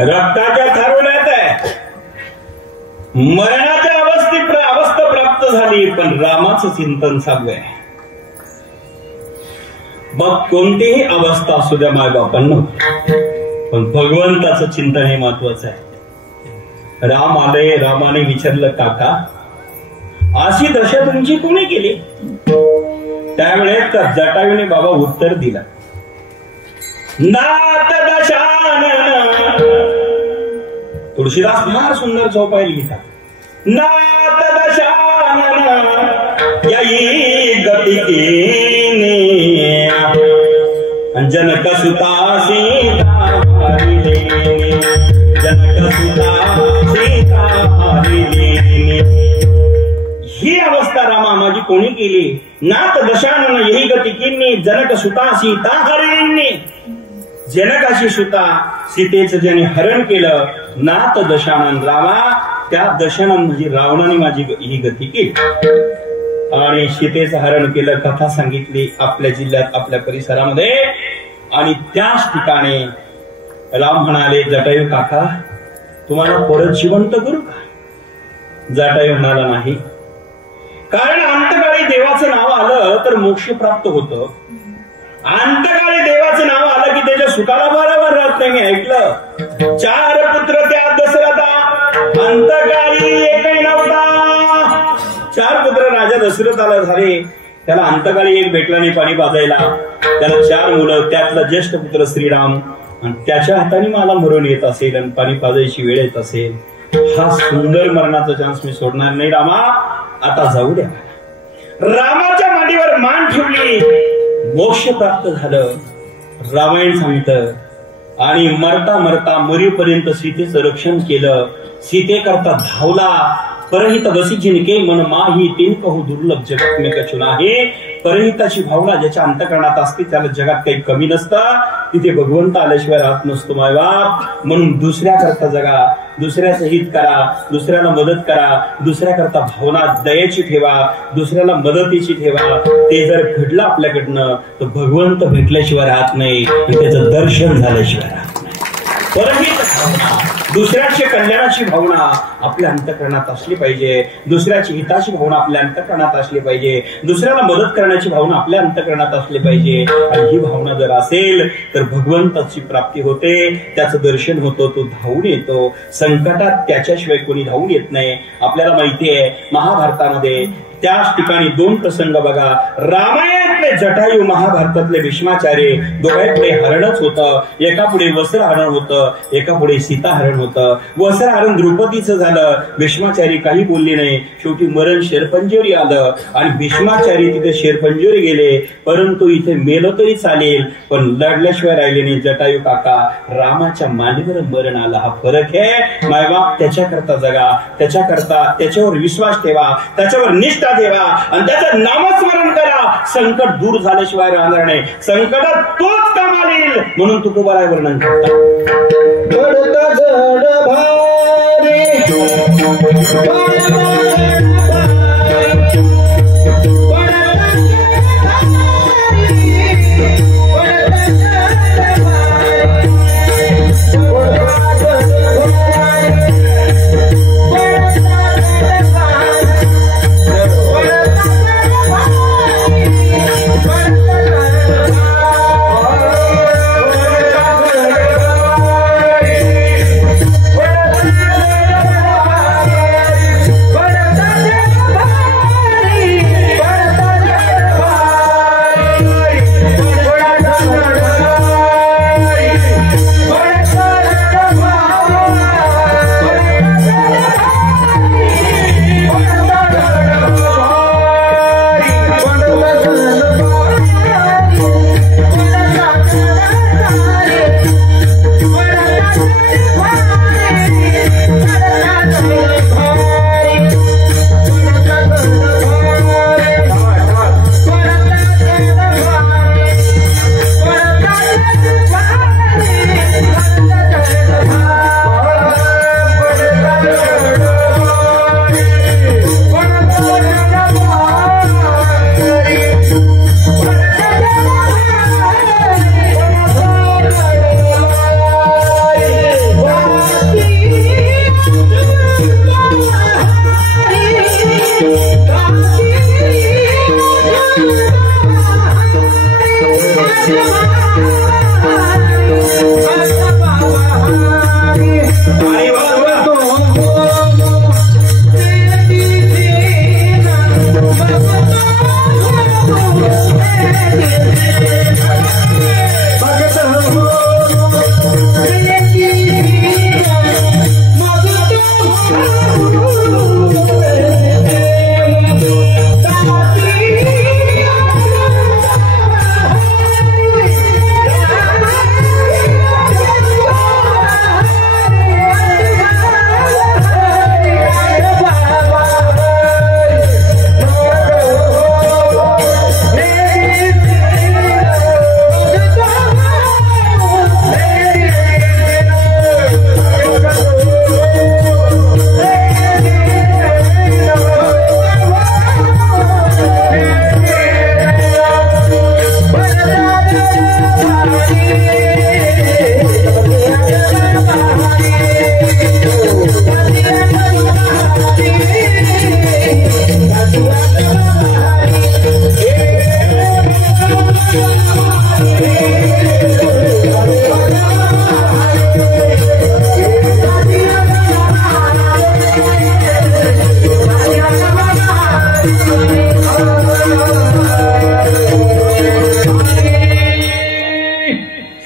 रक्ताच्या थारोळ्यात आहे. मरणाच्या अवस्था प्राप्त झाली, पण रामाचं चिंतन चालू आहे. मग कोणतीही अवस्था असू द्या मायबापांना, पण भगवंताचं चिंतन हे महत्वाचं आहे. राम आले, रामाने विचारलं काका अशी दशा तुमची कोणी केली? त्यावेळेस जटायूने बाबा उत्तर दिला, नाथ दशानन. तुळशीदास फार सुंदर चौपाई लिहितात. नाथ दशानन यही गती केने जनक सुता सीता हरिलेने जनक सुता सीता हरिलेने. ही अवस्था रामा माझी कोणी केली? नाथ दशानन यही गती केने जनक सुता सीता हरिलेने. जनकाची सुता सीतेचं ज्याने हरण केलं, नाथ दशानन रामा, त्या दशानन म्हणजे रावणाने माझी ही गती केली आणि सीतेचं हरण केलं. कथा सांगितली आपल्या जिल्ह्यात, आपल्या परिसरामध्ये. आणि त्याच ठिकाणी राम म्हणाले, जटायू काका तुम्हाला परत जिवंत करू का? जटायू म्हणाला नाही, कारण अंतकाळी देवाचं नाव आलं तर मोक्ष प्राप्त होतं. अंतकाळी देवाचं नाव आलं की त्याच्या सुखाला बरोबर राहत नाही. मी ऐकलं 4 पुत्र त्या दशरथा, अंतकाळी एकही नव्हता. 4 पुत्र राजा दशरथाला झाले, त्याला अंतकाळी एक भेटला नाही पाणी पाजायला. त्याला 4 मुलं, त्यातला ज्येष्ठ पुत्र श्रीराम, आणि त्याच्या हाताने मला मरण येत असेल आणि पाणी पाजायची वेळ येत असेल, हा सुंदर मरणाचा चान्स मी सोडणार नाही. रामा, आता जाऊ द्या. रामाच्या मांडीवर मान ठेवली, मोक्ष प्राप्त झालं. रामायण सांगतं. आणि मरता मरता मरीपर्यंत सीतेचं रक्षण केलं. सीतेकरता धावला. परहित बसी जिनके मन माही तिन कहू दुर्लभ जगत में कछु नाही. परहिताची भावना ज्याच्या अंतःकरणात असते त्याला जगात काही कमी नसतं. तिथे भगवंत आल्याशिवाय राहत नसतो मायबाप. म्हणून दुसऱ्या करता जगा, दुसऱ्याचं हित करा, दुसऱ्याला मदत करा, दुसऱ्या करता भावना दयेची ठेवा, दुसऱ्याला मदतीची ठेवा. ते जर घडलं आपल्याकडनं तर भगवंत भेटल्याशिवाय राहत नाही आणि त्याचं दर्शन झाल्याशिवाय राहत नाही. परहित भावना, दुसऱ्याच्या कल्याणाची भावना आपल्या अंतःकरणात असली पाहिजे. दुसऱ्याची हिताची भावना आपल्या अंतःकरणात असली पाहिजे. दुसऱ्याला मदत करण्याची भावना आपल्या अंतःकरणात असली पाहिजे. आणि ही भावना जर असेल तर भगवंताची प्राप्ती होते, त्याचं दर्शन होतं, तो धावून येतो. संकटात त्याच्याशिवाय कोणी धावून येत नाही. आपल्याला माहिती आहे महाभारतामध्ये त्याच ठिकाणी दोन प्रसंग बघा. रामायणातले जटायू, महाभारतातले भीष्माचार्य. दोघांपुढे हरणच होतं. एका पुढे वस्त्र हरण होतं, एका पुढे सीता हरण होतं. वस्त्र हरण द्रौपदीचं झालं. भीष्माचार्य काही बोलले नाही. शेवटी मरण शेरपंजोरी आलं आणि भीष्माचार्य तिथे शेरपंजोरी गेले. परंतु इथे मेलो तरी चालेल पण लढल्याशिवाय राहिले नाही. जटायू काका, रामाच्या मांडीवर मरण आला. हा फरक आहे. मायबाप त्याच्याकरता जगा, त्याच्याकरता त्याच्यावर विश्वास ठेवा, त्याच्यावर निष्ठा ठेवा आणि त्याचं नामस्मरण करा. संकट दूर झाल्याशिवाय राहणार नाही. संकटात तोच कामाला येईल. म्हणून तुकोबाराय वर्णन करतात.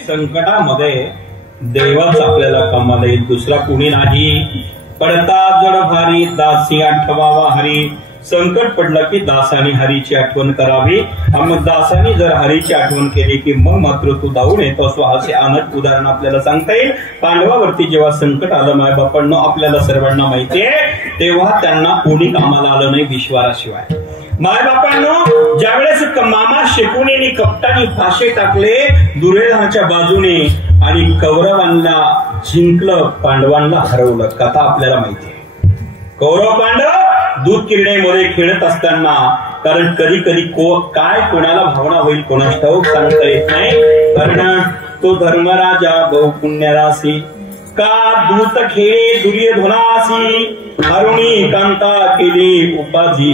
संकटामध्ये देवाच आपल्याला कामाला येईल, दुसरा कुणी नाही. पडता जड भारी दासी आठवावा हरी. संकट पडलं की दासाने हरीची आठवण करावी. मग दासाने जर हरीची आठवण केली की मग मात्र तू धावून येतो असो. असे अनेक उदाहरण आपल्याला सांगता येईल. पांडवावरती जेव्हा संकट आलं मायबापांना आपल्याला सर्वांना माहितीये, तेव्हा त्यांना कोणी कामाला आलं नाही विश्वाराशिवाय. मायबापांनो ज्यावेळेस मामा शकुनीने कपटाने फाशे टाकले दुर्योधनाच्या बाजूने आणि कौरवांना जिंकलं, पांडवांना हरवलं. कथा आपल्याला माहिती आहे. कौरव पांडव दूध किरण्यामध्ये खेळत असताना, कारण कधी कधी काय कोणाला भावना होईल कोणास ठाऊक सांगता येत नाही. कारण तो धर्मराजा बहुपुण्यरासी का दूत खेळे दुर्योधनासी. हरुणी कांता केली उपाधी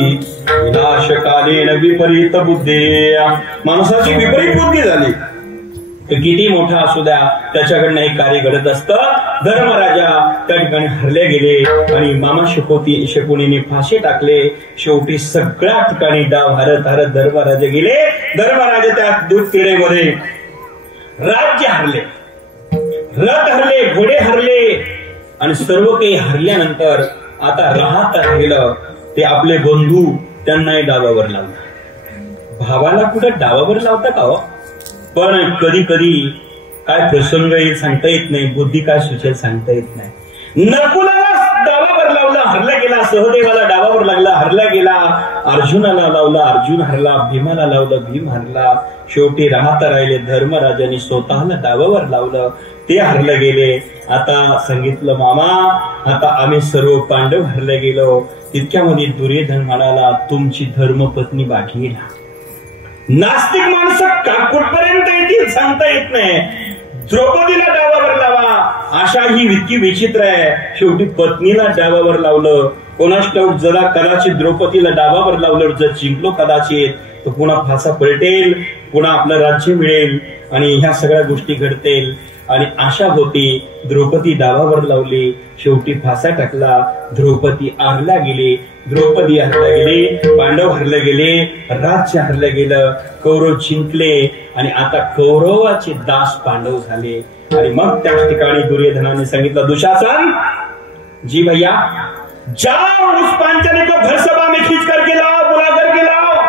विनाशकालीन विपरीत बुद्धी. माणसाची विपरीत बुद्धी झाली किती मोठा असू द्या त्याच्याकडनं एक कार्य घडत असतं. धर्मराजा त्या ठिकाणी हरले गेले आणि मामा शकुनीने फाशी टाकले. शेवटी सगळ्या ठिकाणी डाव हरत हरत धर्मराजे गेले. धर्मराजे त्या दूध किरण्यामध्ये राज्य हरले, रथ हरले, घोडे हरले आणि सर्व काही हरल्यानंतर आता राहत राहिलं ते आपले बंधू. त्यांनाही डावावर लावलं. भावाला कुठं डावावर लावता का हो? पण कधी कधी काय प्रसंग येईल सांगता येत नाही, बुद्धी काय सुचेल सांगता येत नाही. नकुलाला डावावर लावलं, हरला गेला. सहदेवाला डावावर लागला, हरला गेला. अर्जुनाला लावला, अर्जुन हरला. भीमाला लावलं, भीम हरला. शेवटी राहता राहिले. धर्मराजाने स्वतःला डावावर लावलं, ते हरले गेले. आता सांगितलं मामा आता आम्ही सर्व पांडव हरले गेलो. तितक्यामध्ये दुर्योधन म्हणाला तुमची धर्मपत्नी बाकी आहे. नास्तिक माणसं कुठपर्यंत येतील सांगता येत नाही. द्रौपदीला डावावर लावा आशा ही इतकी विचित्र आहे. शेवटी पत्नीला डावावर लावलं. कोणास ठाऊक जरा कदाचित द्रौपदीला डावावर लावलं जर जिंकलो कदाचित तर पुन्हा फासा पलटेल, पुन्हा आपलं राज्य मिळेल आणि ह्या सगळ्या गोष्टी घडतील. आणि आशा होती. द्रौपदी डावावर लावली, शेवटी फासा टाकला. द्रौपदी हरला गेली, द्रौपदी हरला गेली, पांडव हरले गेले, राज्य हरलं गेलं, कौरव जिंकले आणि आता कौरवाचे दास पांडव झाले. आणि मग त्याच ठिकाणी दुर्योधनाने सांगितलं दुशासन जी भैया जाओ उस पांचाली को घर सभा में खींच करके लाओ, बुला करके लाओ.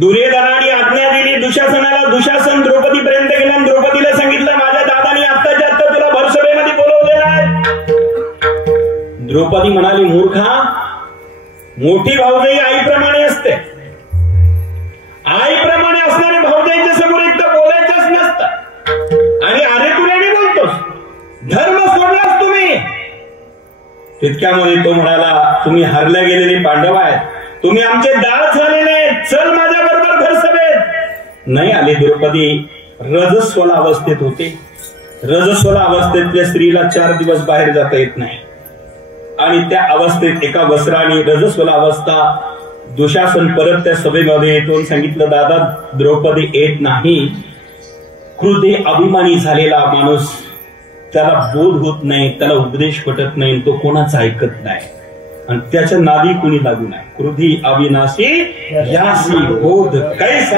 दुर्योधनाने आज्ञा दिली दुशासनाला. दुशासन द्रौपदी पर्यंत गेला. द्रौपदीला सांगितलं माझ्या दादाने आत्ताच्या आत्ता तुला भरसभेमध्ये बोलवलेलं आहे. द्रौपदी म्हणाली मूर्खा, मोठी भाऊजाई आईप्रमाणे असते. आईप्रमाणे असणारे भाऊजाईच्या समोर एकदा बोलायचंच नसतं आणि अरे तुला बोलतोस, धर्म सोडलास तुम्ही. तितक्यामध्ये तो म्हणाला तुम्ही हरल्या गेलेले पांडव आहेत, तुम्ही आमचे दास झालेले, चल माझ्या बरोबर घर सभेत. नाही आले. द्रौपदी रजस्वला अवस्थेत होते. रजस्वला अवस्थेतल्या स्त्रीला 4 दिवस बाहेर जाता येत नाही आणि त्या अवस्थेत एका वस्त्राने रजस्वला अवस्था. दुशासन परत त्या सभेमध्ये येतो. सांगितलं दादा द्रौपदी येत नाही. क्रोधे अभिमानी झालेला माणूस, त्याला बोध होत नाही, त्याला उपदेश पटत नाही, तो कोणाचा ऐकत नाही आणि त्याच्या नादी कुणी लागू नाही. क्रोधी अविनाशी यासी बोध कैसा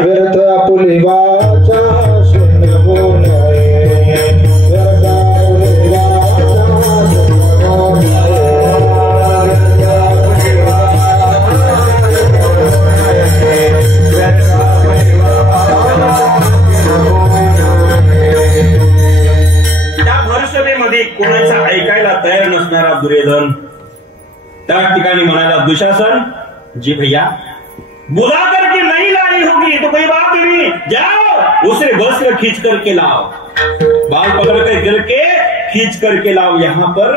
कोणाचा ऐकायला तयार नसणारा दुर्योधन त्या ठिकाणी म्हणाला दुशासन जी भैया बुला करके नहीं लाई होगी तो कोई बात नहीं, जाओ उसे वस्त्र खींच करके लाओ, बाल पकड़ करके खींच करके लाओ यहाँ पर.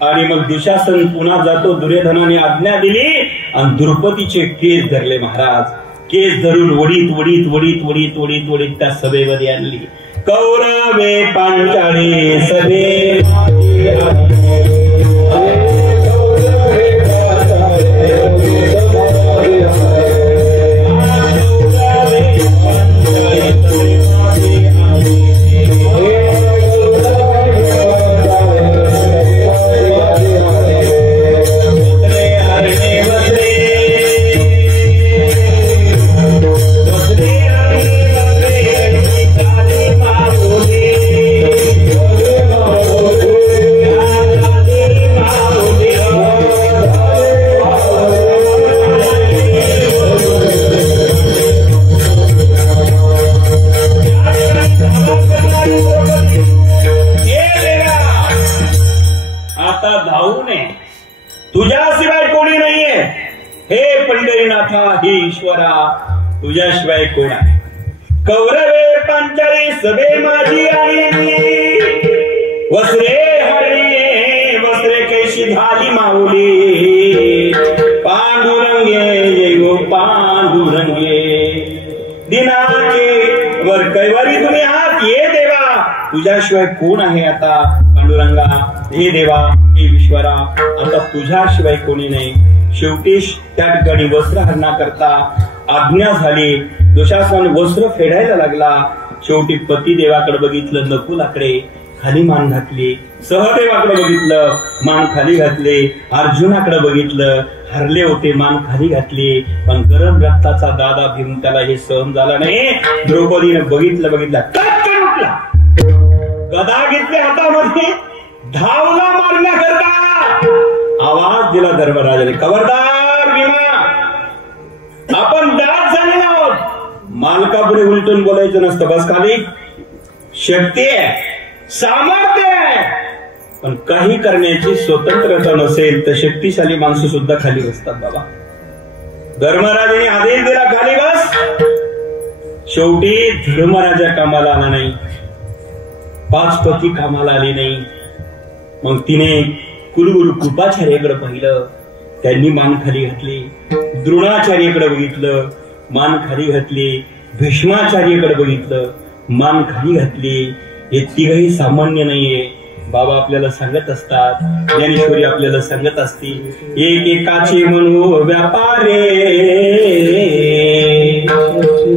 आणि मग दुशासन पुन्हा जातो. दुर्योधनाने आज्ञा दिली आणि द्रौपदीचे केस धरले महाराज. केस धरून वडीत वडीत वडीत वडीत वडीत वडीत त्या सभेमध्ये आणली. कौरवे पांचाळी सभे आता धावू नये, तुझ्याशिवाय कोणी नाहीये. हे पंढरीनाथा, हे ईश्वरा, तुझ्याशिवाय कोण आहे? कौरवे पांचाली सभे माझी आली, वस्त्रे हरणी वस्त्रे कैशी झाली माऊली. पांडुरंगे गो पांडुरंगे, दिनाचे वर कैवारी तुम्ही आहात. ये देवा, तुझ्याशिवाय कोण आहे आता? पांडुरंगा, हे देवा, हे ईश्वरा, आता तुझ्याशिवाय कोणी नाही. शेवटी त्या ठिकाणी वस्त्रहरणा करता आज्ञा झाली. दुशासन वस्त्र फेडायला लागला. शेवटी पती देवाकडे बघितलं, नकुलाकडे खाली मान घातली. सहदेवाकडे बघितलं, मान खाली घातले. अर्जुनाकडे बघितलं, हरले होते, मान खाली घातली. पण गरम रक्ताचा दादा भीम, त्याला हे सहन झाला नाही. द्रौपदीने बघितलं, गदा घेतले हातामध्ये, धावला मारण्याकरता. आवाज दिला धर्मराजाने, खबरदार भीमा, आपण दात झालेलो आहोत. मालकापुढे उलटून बोलायचं नसतं. बस खाली. शक्ती आहे, सामर्थ्य आहे, पण काही करण्याची स्वतंत्रता नसेल तर शक्तिशाली माणसं सुद्धा खाली बसतात बाबा. धर्मराजाने आदेश दिला, खाली बस. शेवटी धर्मराजा कामाला आला नाही, 5 पती कामाला आले नाही. मग तिने कुलगुरु कृपाचार्याकडे पाहिलं, त्यांनी मान खाली घातली. द्रोणाचार्याकडे बघितलं, मान खाली घातली. भीष्माचार्याकडे बघितलं, मान खाली घातली. हे तिघही सामान्य नाहीये. बाबा आपल्याला सांगत असतात, ज्ञानेश्वरी आपल्याला सांगत असती, एकेकाचे म्हणू व्यापारे,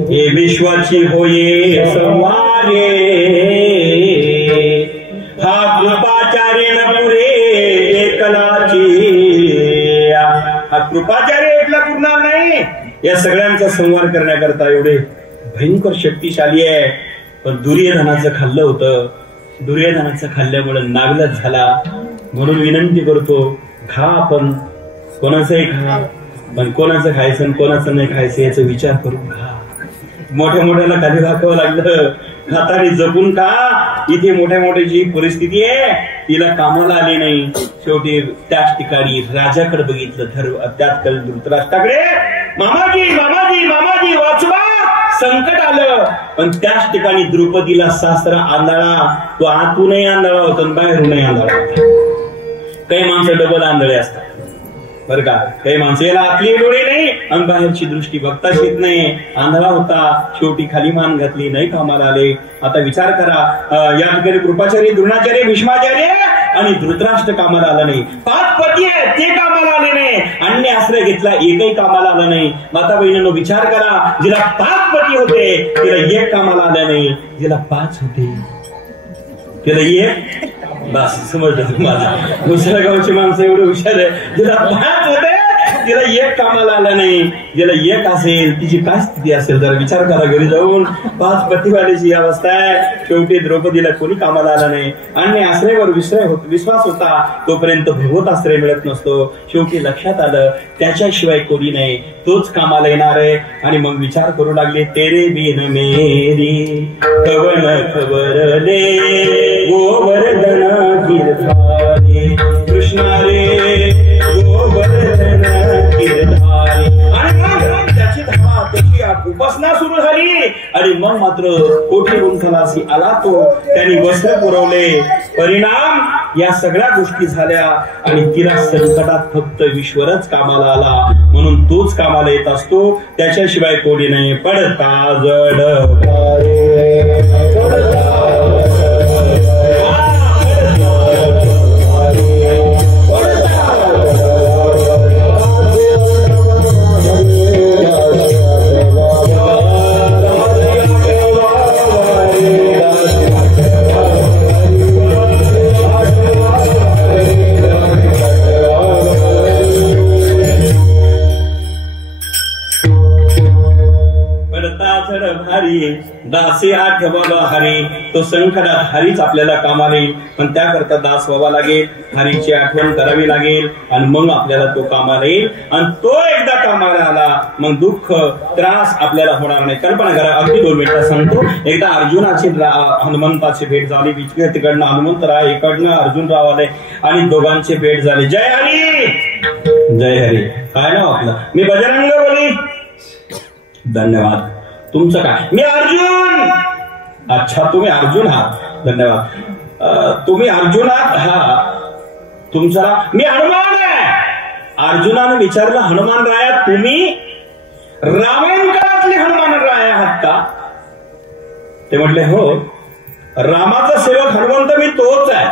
हे विश्वाची होये संवारे. हा कृपाचार्य न पुरे एकलाची, हा कृपाचार्य एकला पुरणार नाही. या सगळ्यांचा संवार करण्याकरता एवढे भयंकर शक्तिशाली आहे. पण दुर्योधनाचं खाल्लं होतं, दुर्योधनाचं खाल्ल्यामुळे नागलच झाला. म्हणून विनंती करतो, खा, आपण कोणाचंही खा, पण कोणाचं खायचं आणि कोणाचं नाही खायचं याचा विचार करून खा. मोठ्या मोठ्याला खाली दाखवावं लागलं, खातानी जपून खा. इथे मोठ्या मोठ्याची परिस्थिती आहे, तिला कामाला आली नाही. शेवटी त्याच ठिकाणी राजाकडे बघितलं, त्याच धृतराष्ट्राकडे, मामाजी मामाजी मामाजी वाचवा, संकट आलं. पण त्याच ठिकाणी द्रौपदीला सासरा आंधळा, तो आतूनही आंधळा होता आणि बाहेरूनही आंधळा होता. काही माणसं डबल आंधळे असतात बरं का. काही माणसं याला आतली डोळे नाही आणि बाहेरची दृष्टी बघताच येत नाही. आंधळा होता, शेवटी खाली मान घातली, नाही कामाला आले. आता विचार करा, या ठिकाणी कृपाचार्य, द्रोणाचार्य, भीष्माचार्य आणि धृतराष्ट्र कामाला आला नाही. 5 पती आहेत, ते कामाला आले नाही. अन्य आश्रय घेतला, एकही कामाला आला नाही. माता बहिणींनो विचार करा, जिला 5 पती होते तिला 1 कामाला आला नाही, जिला 5 होते तिला 1. बस समजलं तुम्हाला. दुसऱ्या गावची माणसं एवढे हुशार आहे, जिला 5 होते तिला 1 कामाला आला नाही. जिला 1 असेल तिची काय स्थिती असेल जरा विचार करा. घरी जाऊन 5 पतीवाल्याची अवस्था आहे. शेवटी द्रौपदीला कोणी कामाला आला नाही. आणि आश्रयावर विश्वास होता, तोपर्यंत भगवत आश्रय मिळत नसतो. शेवटी लक्षात आलं त्याच्याशिवाय कोणी नाही, तोच कामाला येणार आहे. आणि मग विचार करू लागले, तेरे बिन मेरी कवन खबर दे, गोवर्धन गिरधारी कृष्णा रे, गोवर्धन गिरधारी. आणि मग त्याची धावा, त्याची उपासना सुरू झाली. आणि मग मात्र कोठी गुंठलासी आला तो, त्यांनी वस्त्र पुरवले. परिणाम या सगळ्या गोष्टी झाल्या. आणि तिला संकटात फक्त ईश्वरच कामाला आला, म्हणून तोच कामाला येत असतो, त्याच्याशिवाय कोणी नाही. पडता जड दासी हा ठेवावा हरी, तो संकटात हरीच आपल्याला कामाला येईल, पण त्याकरता दास व्हावा लागेल, हरीची आठवण करावी लागेल आणि मग आपल्याला तो कामाला येईल. आणि तो एकदा कामाला आला मग दुःख त्रास आपल्याला होणार नाही. कल्पना करा, अगदी 2 मिनिटात सांगतो. एकदा अर्जुनाची हनुमंताची भेट झाली. तिकडनं हनुमंतराव, इकडनं अर्जुनराव आले आणि दोघांची भेट झाली. जय हरी, जय हरी. काय नाव आपलं? मी बजरंग बली. धन्यवाद. तुमचं काय? मी अर्जुन. अच्छा, तुम्ही अर्जुन आहात. धन्यवाद. तुम्ही अर्जुन आहात? हा. तुमचा? मी हनुमान आहे. अर्जुनाने विचारलं, हनुमान राया तुम्ही रामायण काळातले हनुमान राय आहात का? ते म्हटले हो, रामाचा सेवक हनुमंत मी तोच आहे.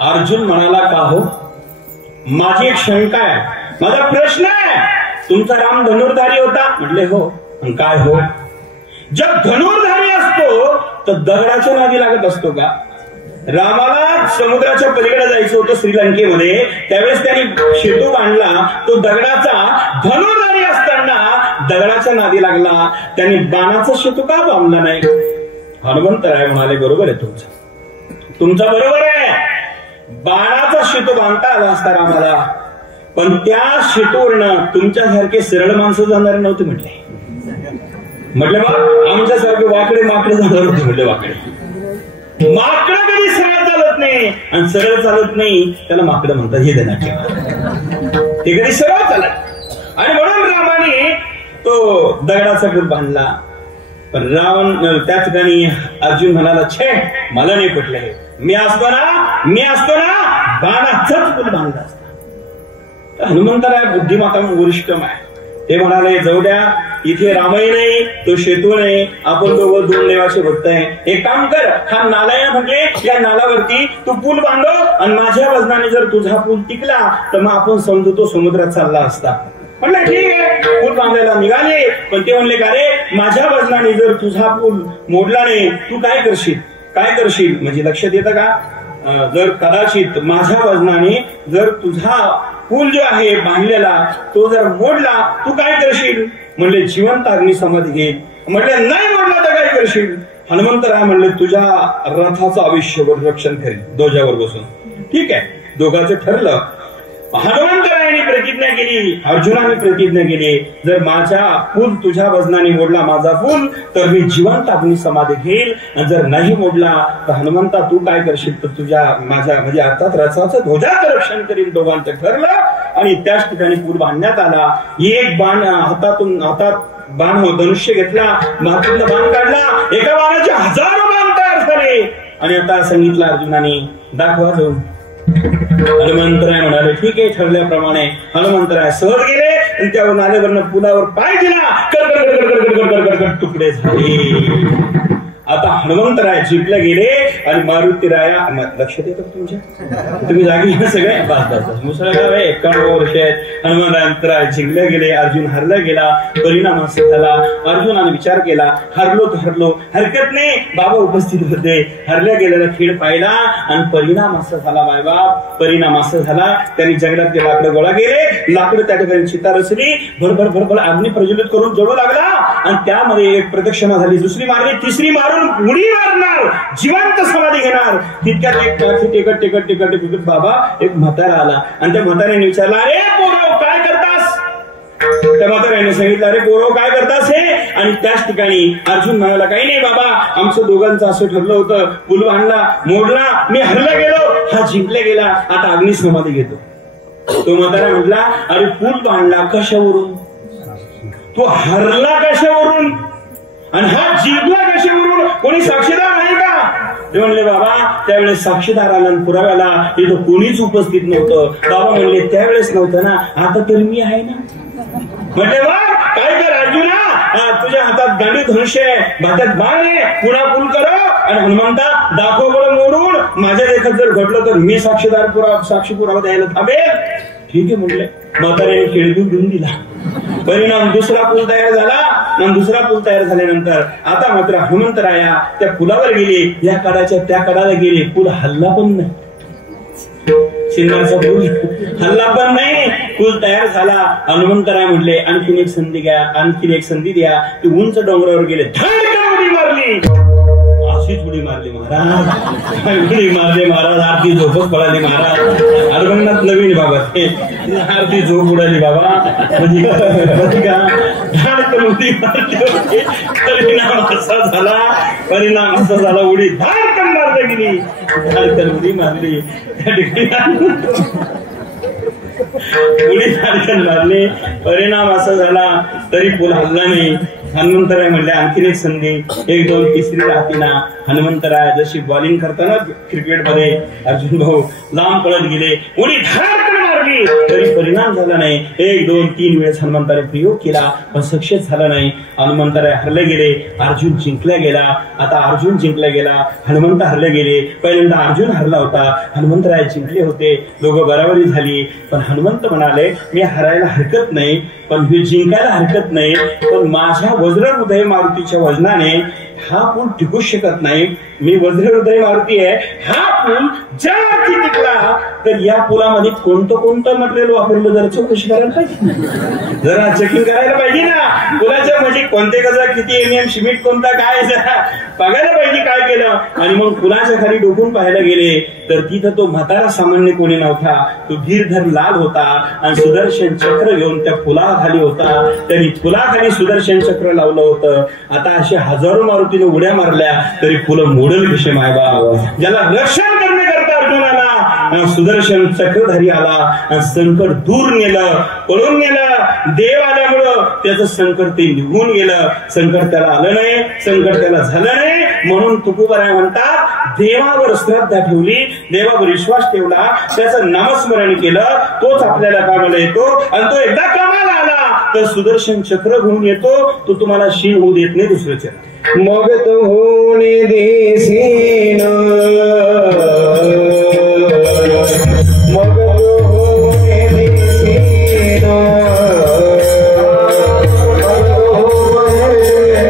अर्जुन म्हणाला, का हो? माझी एक शंका आहे, माझा प्रश्न आहे. तुमचा राम धनुर्धारी होता? म्हटले हो. काय हो? जब धनुर्धारी असतो तर दगडाच्या नादी लागत असतो का? रामाला समुद्राच्या पलीकडे जायचं होतं श्रीलंकेमध्ये, त्यावेळेस त्यांनी सेतू बांधला. तो दगडाचा धनुर्धारी असताना दगडाच्या नादी लागला. त्यांनी बाणाचा सेतू का बांधला नाही? हनुमंतराय म्हणाले, बरोबर आहे तुमचा बरोबर आहे. बाणाचा सेतू बांधता आला असता रामाला, पण त्या सेतूवरनं तुमच्यासारखे सरळ माणसं जाणार नव्हते. म्हटलं बा, आमच्यासारखे वाकडे माकडे जाणार होते. म्हटले वाकडे माकडं कधी सरळ चालत नाही, आणि सरळ चालत नाही त्याला माकडं म्हणतात. हे देण्यात ठेवा, ते कधी सरळ चालत. आणि म्हणून रामाने तो दगडाचा पूल बांधला. पण रावण त्या ठिकाणी अर्जुन म्हणाला, छे मला नाही पटलं हे. मी असतो ना बाणाचाच पूल बांधला असता. हनुमंतराय बुद्धिमाता वरिष्ठम आहे. ते म्हणाले, जाऊ द्या, इथे रामही नाही, तो सेतू नाही, आपण दोघं 2 देवाचे भक्त आहे. एक काम कर, हा नाला आहे म्हटले, या नालावरती तू पूल बांधव, आणि माझ्या वजनाने जर तुझा पूल टिकला तर मग आपण समजू तो समुद्रात चालला असता. म्हणलं ठीक आहे, पूल बांधायला निघाले. पण ते म्हणले, का रे, माझ्या वजनाने जर तुझा पूल मोडला नाही, तू काय करशील? म्हणजे लक्षात येतं का? जर कदाचित माझ्या वजनाने जर तुझा पूल जो आहे बांधलेला तो जर मोडला, तू काय करशील? म्हणले, जिवंत अग्नी समाधी घेईल. म्हणले, नाही मोडला तर काय करशील? हनुमंतराय म्हणले, तुझ्या रथाचं आयुष्यभर रक्षण करेल, ध्वजावर बसून. ठीक आहे, दोघांचं ठरलं. हनुमंतरायाने प्रतिज्ञा केली, अर्जुनाने प्रतिज्ञा केली, जर माझा पूल तुझ्या वजनाने मोडला, माझा पूल, तर मी जिवंत अग्नी समाधी घेईल. आणि जर नाही मोडला तर हनुमंता तू काय करशील? तर तुझ्या माझ्या म्हणजे अर्थात रथाचं ध्वजाचं रक्षण करील. दोघांचं ठरलं आणि त्याच ठिकाणी पूल बांधण्यात आला. एक बाण हातात बाण हो धनुष्य घेतला, मातीतला बाण काढला. एका बाणाचे 1000 बाण तयार झाले. आणि आता सांगितलं अर्जुनाने, दाखवा जाऊन. हनुमंतराय म्हणाले, ठीक आहे, ठरल्याप्रमाणे हनुमंतराय सहज गेले आणि त्या नाल्यावरनं पुलावर पाय दिला, कर तुकडे झाले. आता हनुमंतराय जिंकले गेले आणि मारुतीराया, लक्षात येतं तुमच्या? तुम्ही जागी सगळे मुसळगाव आहे, 91 वर्ष आहेत. हनुमंतराय जिंकले गेले, अर्जुन हरला गेला. परिणाम असा झाला, अर्जुनाने विचार केला, हरलो तर हरलो, हरकत नाही, बाबा उपस्थित होते. हरल्या गेलेला खेळ पाहिला आणि परिणाम असा झाला, परिणाम असा झाला, त्यांनी जंगलातले लाकडं गोळा केले. लाकडं त्या ठिकाणी चिता रचली, भरभर अग्नी प्रज्वलित करून जळू लागला. आणि त्यामध्ये एक प्रदक्षिणा झाली, दुसरी मारली, तिसरी मारून उडी मारणार, जिवंत समाधी घेणार. तितक्यात एक टेकट बाबा एक म्हातारा आला आणि त्या म्हाताऱ्याने विचारला, अरे पोरो काय करतास? त्या म्हाताऱ्याने सांगितलं, अरे पोरो काय करतास हे? आणि त्याच ठिकाणी अर्जुन म्हणाला, काही नाही बाबा, आमचं दोघांचं असं ठरलं होतं, पूल बांधला, मोडला, मी हरला गेलो, हा जिंकला गेला, आता अग्नी समाधी घेतो. तो म्हातारा म्हटला, अरे पूल बांधला कशावरून? तो हरला कशावरून? आणि हा जिंकला कशावरून? कोणी साक्षीदार नाही का? ते म्हणले, बाबा त्यावेळेस साक्षीदाराला पुराव्याला इथं कोणीच उपस्थित नव्हतं. बाबा म्हणले, त्यावेळेस नव्हतं ना, आता तर मी आहे ना. म्हटले, वा काय कर अर्जुना, तुझ्या हातात गांडी धनुष्य आहे, भात्यात बाण आहे, पुन्हा पूल करो आणि हनुमंता दाखव बरं मोडून. माझ्या देखत जर घडलं तर मी साक्षी पुरावा द्यायला थांबेल. ठीक आहे म्हटले. म्हाताऱ्याने खेळून घेऊन दिला. परिणाम दुसरा पूल तयार झाला. आणि दुसरा पूल तयार झाल्यानंतर आता मात्र हनुमंतराया त्या पुलावर गेले, या कडाच्या त्या कडाला गेले, पूल हल्ला पण नाही. शिंगाचा पूल हल्ला पण नाही, पूल तयार झाला. हनुमंतराय म्हटले, आणखीन एक संधी द्या. ती उंच डोंगरावर गेले, धडकन उडी मारली, अशीच उडी मारली महाराज, उडी मारली महाराज. आरती झोपच पडाली महाराज. अरबंगात नवीन बाबा ते आरती झोप उडाली बाबा. म्हणजे का उडी मारली होती. परिणाम असा झाला उडी धाडकन मारता गेली, धाडकन उडी मारली त्या ठिकाणी उडी धाडकन मारली. परिणाम असा झाला तरी पूल हल्ला नाही. हनुमंतराय म्हणले आणखीन एक संधी, 1-2 तिसरी राहती ना. हनुमंतराय जशी बॉलिंग करताना क्रिकेटमध्ये अर्जुन भाऊ लांब पळत गेले, उडी धाडकन मारली तरी परिणाम झाला नाही. 1-2-3 वेळेस हनुमंतराय प्रयोग केला पण सक्सेस झाला नाही. हनुमंतराय हरले गेले, अर्जुन जिंकला गेला. आता अर्जुन जिंकला गेला, हनुमंत हरले गेले. पहिल्यांदा अर्जुन हरला होता, हनुमंतराय जिंकले होते. दोघं बराबरी झाली. पण हनुमंत म्हणाले मी हरायला हरकत नाही, पण मी जिंकायला हरकत नाही, पण माझ्या वज्रहृदय मारुतीच्या वजनाने हा पूल टिकू शकत नाही. मी वज्रहृदय मारुती आहे. हा पूल ज्या अर्थी टिकला तर या पुलामध्ये कोणतं मटेरियल वापरलं जरा चौकशी करायला पाहिजे, जरा चेकिंग करायला पाहिजे ना. पुलाच्या म्हणजे कोणते गजरा किती MM सिमेंट कोणता काय जरा बघायला पाहिजे काय केलं. आणि मग पुलाच्या खाली डोकून पाहायला गेले तर तिथं तो म्हातारा सामान्य कोणी नव्हता. तो धीरधर लाल होता आणि सुदर्शन चक्र घेऊन त्या पुलाखाली होता. त्यांनी पुलाखाली सुदर्शन चक्र लावलं होतं. आता असे हजारो मारुतीने उड्या मारल्या तरी फुलं मोडल कसे मायबा. ज्याला रक्षण करण्याकरता अर्जुनाला सुदर्शन चक्रधारी आला, संकट दूर नेलं, पळून गेलं. देव आल्यामुळं त्याचं संकट ते निघून गेलं. संकट त्याला आलं नाही, संकट त्याला झालं नाही. म्हणून तुकोबाराय म्हणतात देवावर श्रद्धा ठेवली, देवावर विश्वास ठेवला, त्याचं नामस्मरण केलं, तोच आपल्याला कामाला येतो. आणि तो एकदा कामाला आला तर सुदर्शन चक्र घेऊन येतो. तो तुम्हाला शीण होऊ देत नाही दुसरं चक्र. मग तो होणे देसीन, मग तो होणे देसीन, मग तो होणे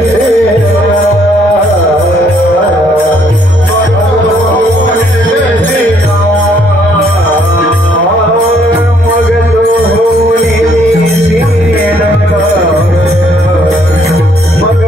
देसीन, मग तो होणे देसीन, मग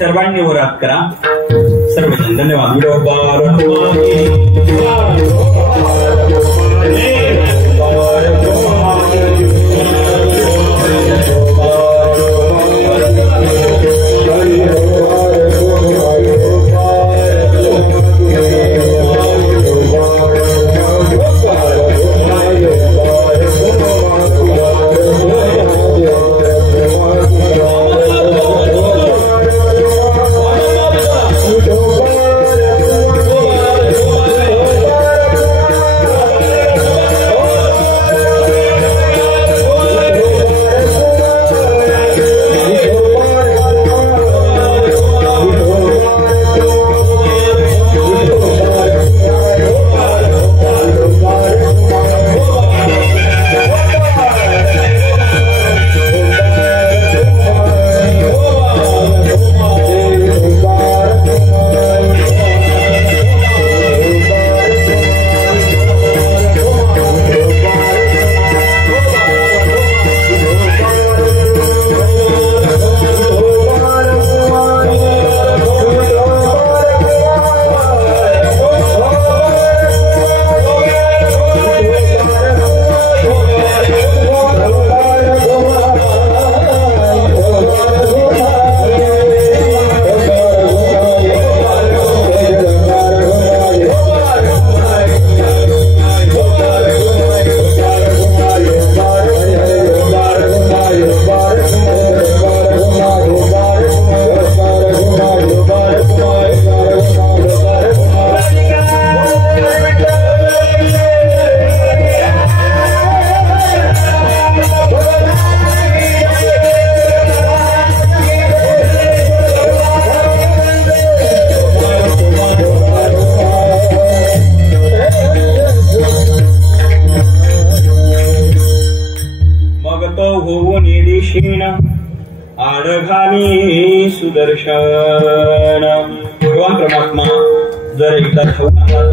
सर्वांनी वरात करा. सर्वजण धन्यवाद.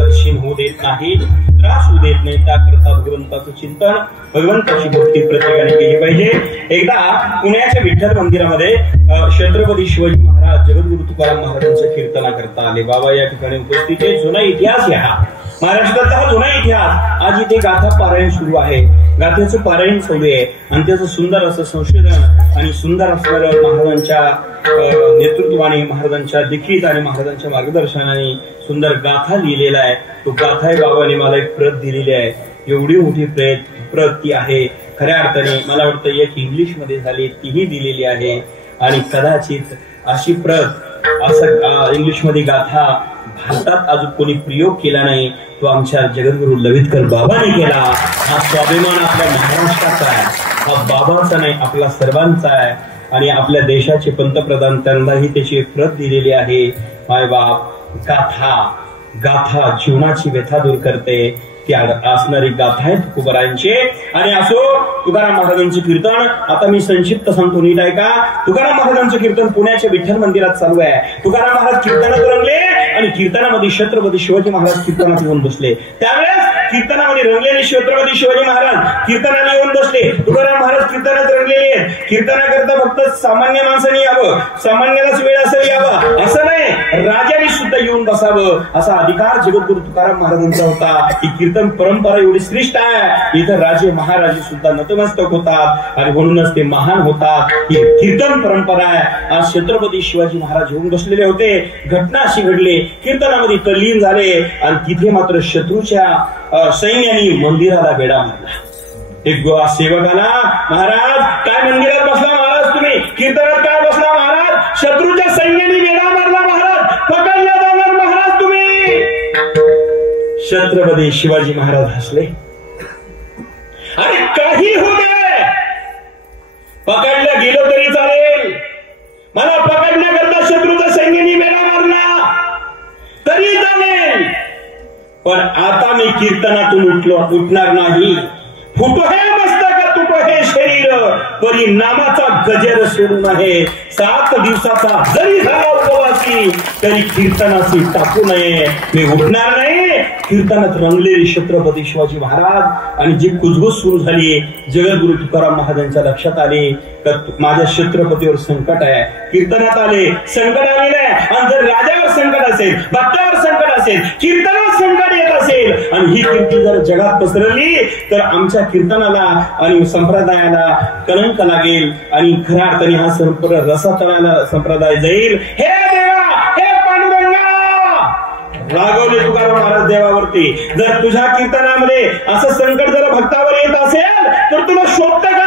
क्षीण होऊ देत नाही, त्रास होऊ देत नाही. त्याकरता भगवंताचं चिंतन, भगवंताची भक्ती प्रत्येकाने केली पाहिजे. एकदा पुण्याच्या विठ्ठल मंदिरामध्ये छत्रपती शिवाजी महाराज जगद्गुरु तुकाराम महाराजांचं कीर्तना करता आले. बाबा या ठिकाणी उपस्थित आहे. जुना इतिहास या महाराष्ट्रातला हा जुना इतिहास. आज इथे गाथा पारायण सुरू आहे, गाथेचं पारायण चालू आहे आणि त्याचं सुंदर असं संशोधन आणि सुंदर असणारं महाराजांच्या नेतृत्वाने, महाराजांच्या देखीत आणि महाराजांच्या मार्गदर्शनाने सुंदर गाथा लिहिलेला आहे. तो गाथा बाबाने मला एक प्रत दिलेली आहे. एवढी मोठी प्रत ती आहे. खऱ्या अर्थाने मला वाटतं एक इंग्लिश मध्ये झाली, तीही दिलेली आहे. आणि कदाचित अशी प्रत, असं इंग्लिश मध्ये गाथा भारतात अजून कोणी प्रयोग केला नाही. तो आमच्या जगद्गुरु ललितकर बाबांनी केला. हा स्वाभिमान आपल्या महाराष्ट्राचा आहे, हा बाबांचा नाही, आपला सर्वांचा आहे. आणि आपल्या देशाचे पंतप्रधान त्यांनाही त्याची एक प्रत दिलेली आहे. मायबाप गाथा जीवनाची व्यथा दूर करते. ती असणारी गाथा आहे तुकोबारांची. आणि असो तुकाराम महाराजांचे कीर्तन आता मी संक्षिप्त सांगतो, नीट आहे का. तुकाराम महाराजांचं कीर्तन पुण्याच्या विठ्ठल मंदिरात चालू आहे. तुकाराम महाराज कीर्तनात रंगले आणि कीर्तनामध्ये छत्रपती शिवाजी महाराज कीर्तनात येऊन बसले. त्यावेळेस कीर्तनामध्ये रंगलेले छत्रपती शिवाजी महाराज कीर्तनाला येऊन बसले. तुकाराम महाराज कीर्तनात रंगलेले आहेत. कीर्तनाकरता फक्त सामान्य माणसाने यावं, सामान्यालाच वेळ असेल यावा असं नाही, राजाने सुद्धा येऊन बसावं असा अधिकार जगद्गुरु तुकाराम महाराजांचा होता. ही कीर्तन परंपरा एवढी श्रेष्ठ आहे. इथं राजे महाराजे सुद्धा नतमस्तक होतात आणि म्हणूनच ते महान होतात. ही कीर्तन परंपरा आहे. आज छत्रपती शिवाजी महाराज येऊन बसलेले होते. घटना अशी घडली, कीर्तनामध्ये तल्लीन झाले आणि तिथे मात्र शत्रूच्या सैन्याने मंदिराला वेढा मारला. एक सेवकाला, महाराज काय मंदिरात बसला महाराज, तुम्ही कीर्तनात काय बसला महाराज, शत्रूच्या सैन्याने वेढा मारला महाराज, पकडला जाणार महाराज तुम्ही. छत्रपती शिवाजी महाराज हसले आणि काही होऊ दे, पकडलं गेलो तरी चालेल, मला पकडण्याकरता शत्रूच्या सैन्याने वेढा मारला तरी चालेल, पण आता मी कीर्तनातून उठणार नाही. फुटो हे मस्तक तुटो हे शरीर, परी नामाचा गजर सोडू नये. 7 दिवसाचा जरी झाला उपवासी तरी कीर्तनाची टाकू नये. मी उठणार नाही. कीर्तनात रंगलेले छत्रपती शिवाजी महाराज आणि जी कुजबूज सुरू झाली, जगद्गुरु तुकाराम महाराजांच्या लक्षात आले तर माझ्या छत्रपतीवर संकट आहे. कीर्तनात आले, संकट आलेलं आहे. आणि जर राजावर संकट असेल, भक्तावर संकट असेल, कीर्तनात संकट येत असेल आणि ही कीर्ती जर जगात पसरली तर आमच्या कीर्तनाला आणि संप्रदायाला कलंक लागेल आणि खऱ्या अर्थाने हा रसातळाला संप्रदाय जाईल. हे देवा, हे पांडुरंगा, रागवले तुकाराम महाराज देवावरती. जर तुझ्या कीर्तनामध्ये असं संकट जर भक्तावर येत असेल तर तुला शोभतं का,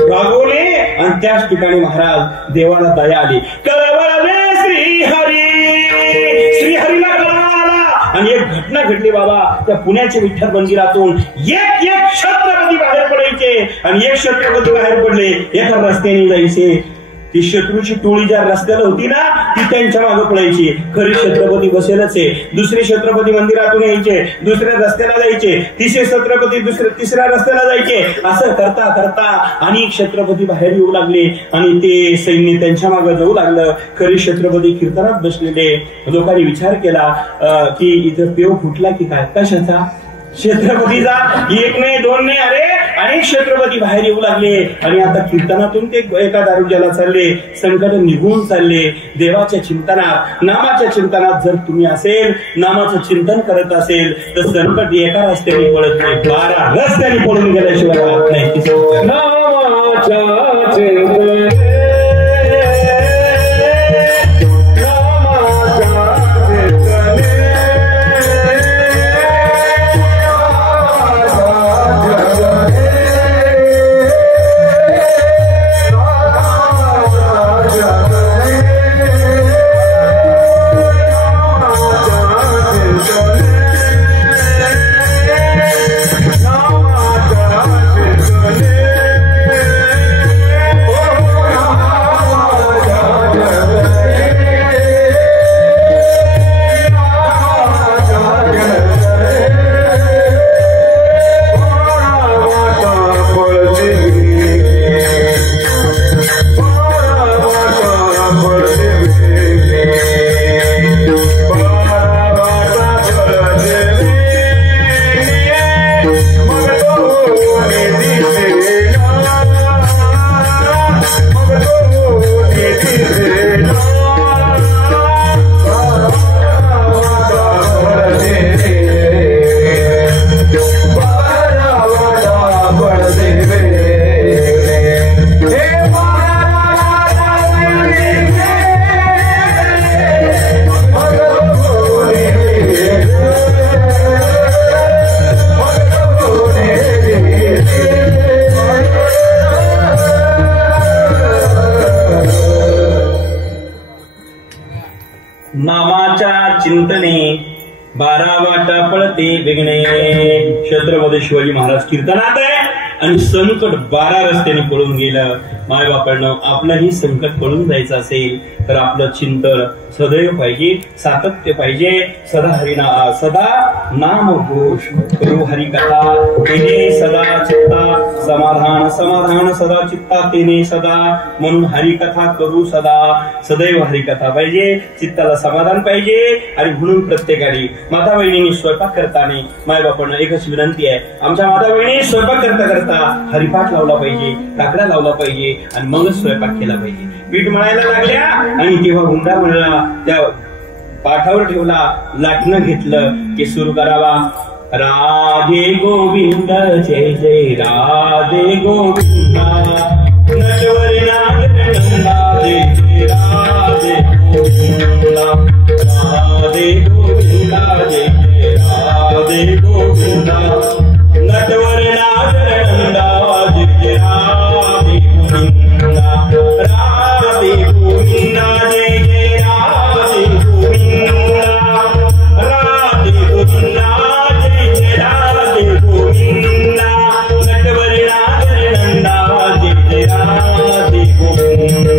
रागवले. आणि त्याच ठिकाणी महाराज देवाला दया आली. कळवळले श्रीहरी, श्रीहरीला कळवळा आला आणि एक घटना घडली बाबा. त्या पुण्याच्या विठ्ठल मंदिरातून एक छत्रपती बाहेर पडायचे आणि एक छत्रपती बाहेर पडले, एका रस्त्याने जायचे. ती शत्रूची टोळी ज्या रस्त्याला होती ना ती त्यांच्या मागे पडायची. खरी छत्रपती बसेलच आहे. दुसरे छत्रपती मंदिरातून यायचे, दुसऱ्या रस्त्याला जायचे, तिसरे छत्रपती तिसऱ्या रस्त्याला जायचे. असं करता करता अनेक छत्रपती बाहेर येऊ लागले आणि ते सैन्य त्यांच्या मागे जाऊ लागलं. खरी छत्रपती कीर्तनात बसलेले. लोकांनी विचार केला की इथं पेव फुटला की काय, कशाचा, छत्रपतीचा. एक नाही, दोन नाही, अरे अनेक छत्रपती बाहेर येऊ लागले आणि आता कीर्तनातून ते एका दारुज्याला चालले. संकट निघून चालले. देवाच्या चिंतनात, नामाच्या चिंतनात जर तुम्ही असेल, नामाचं चिंतन करत असेल तर संकट एका रस्त्याने पडत नाही, 12 रस्त्याने पडून गेल्याशिवाय राहत नाही. नामाच्या चिंतन Oh वाटा पळते वेगणे. छत्रपती शिवाजी महाराज कीर्तनात आहे आणि संकट 12 रस्त्याने पळून गेलं. माय बापांनो, आपलंही संकट पळून जायचं असेल तर आपलं चिंतन सदैव पाहिजे, सातत्य पाहिजे. सदा नाम घोष करू हरिकथा, तेने सदा चित्ता समाधान, समाधान सदा चित्ता तेने सदा. म्हणून हरिकथा करू सदा, सदैव हरिकथा पाहिजे, चित्ताला समाधान पाहिजे. आणि म्हणून प्रत्येकाने माता बहिणींनी स्वयंपाक करताना माय बापांना एकच विनंती आहे, आमच्या माता बहिणी स्वयंपाक करता करता हरिपाठ लावला पाहिजे, काकडा लावला पाहिजे आणि मगच स्वयंपाक केला पाहिजे. पीठ मळायला लागल्या आणि तेव्हा हुंडा म्हणला, त्या पाठावर ठेवला, लाटणं घेतलं की सुरू करावा. राधे गोविंद जय जय राधे गोविंद, नटवर नागनंदा जय जय राधे गोविंद, राधे गोविंद जय जय राधे गोविंद, नटवर नागनंदा जय जय राधे गोविंद, राधे गोविंद जय जय राधे गोविंद, राधे गोविंद जय जय राधे गोविंद, नटवर नागनंदा जय जय राधे गोविंद,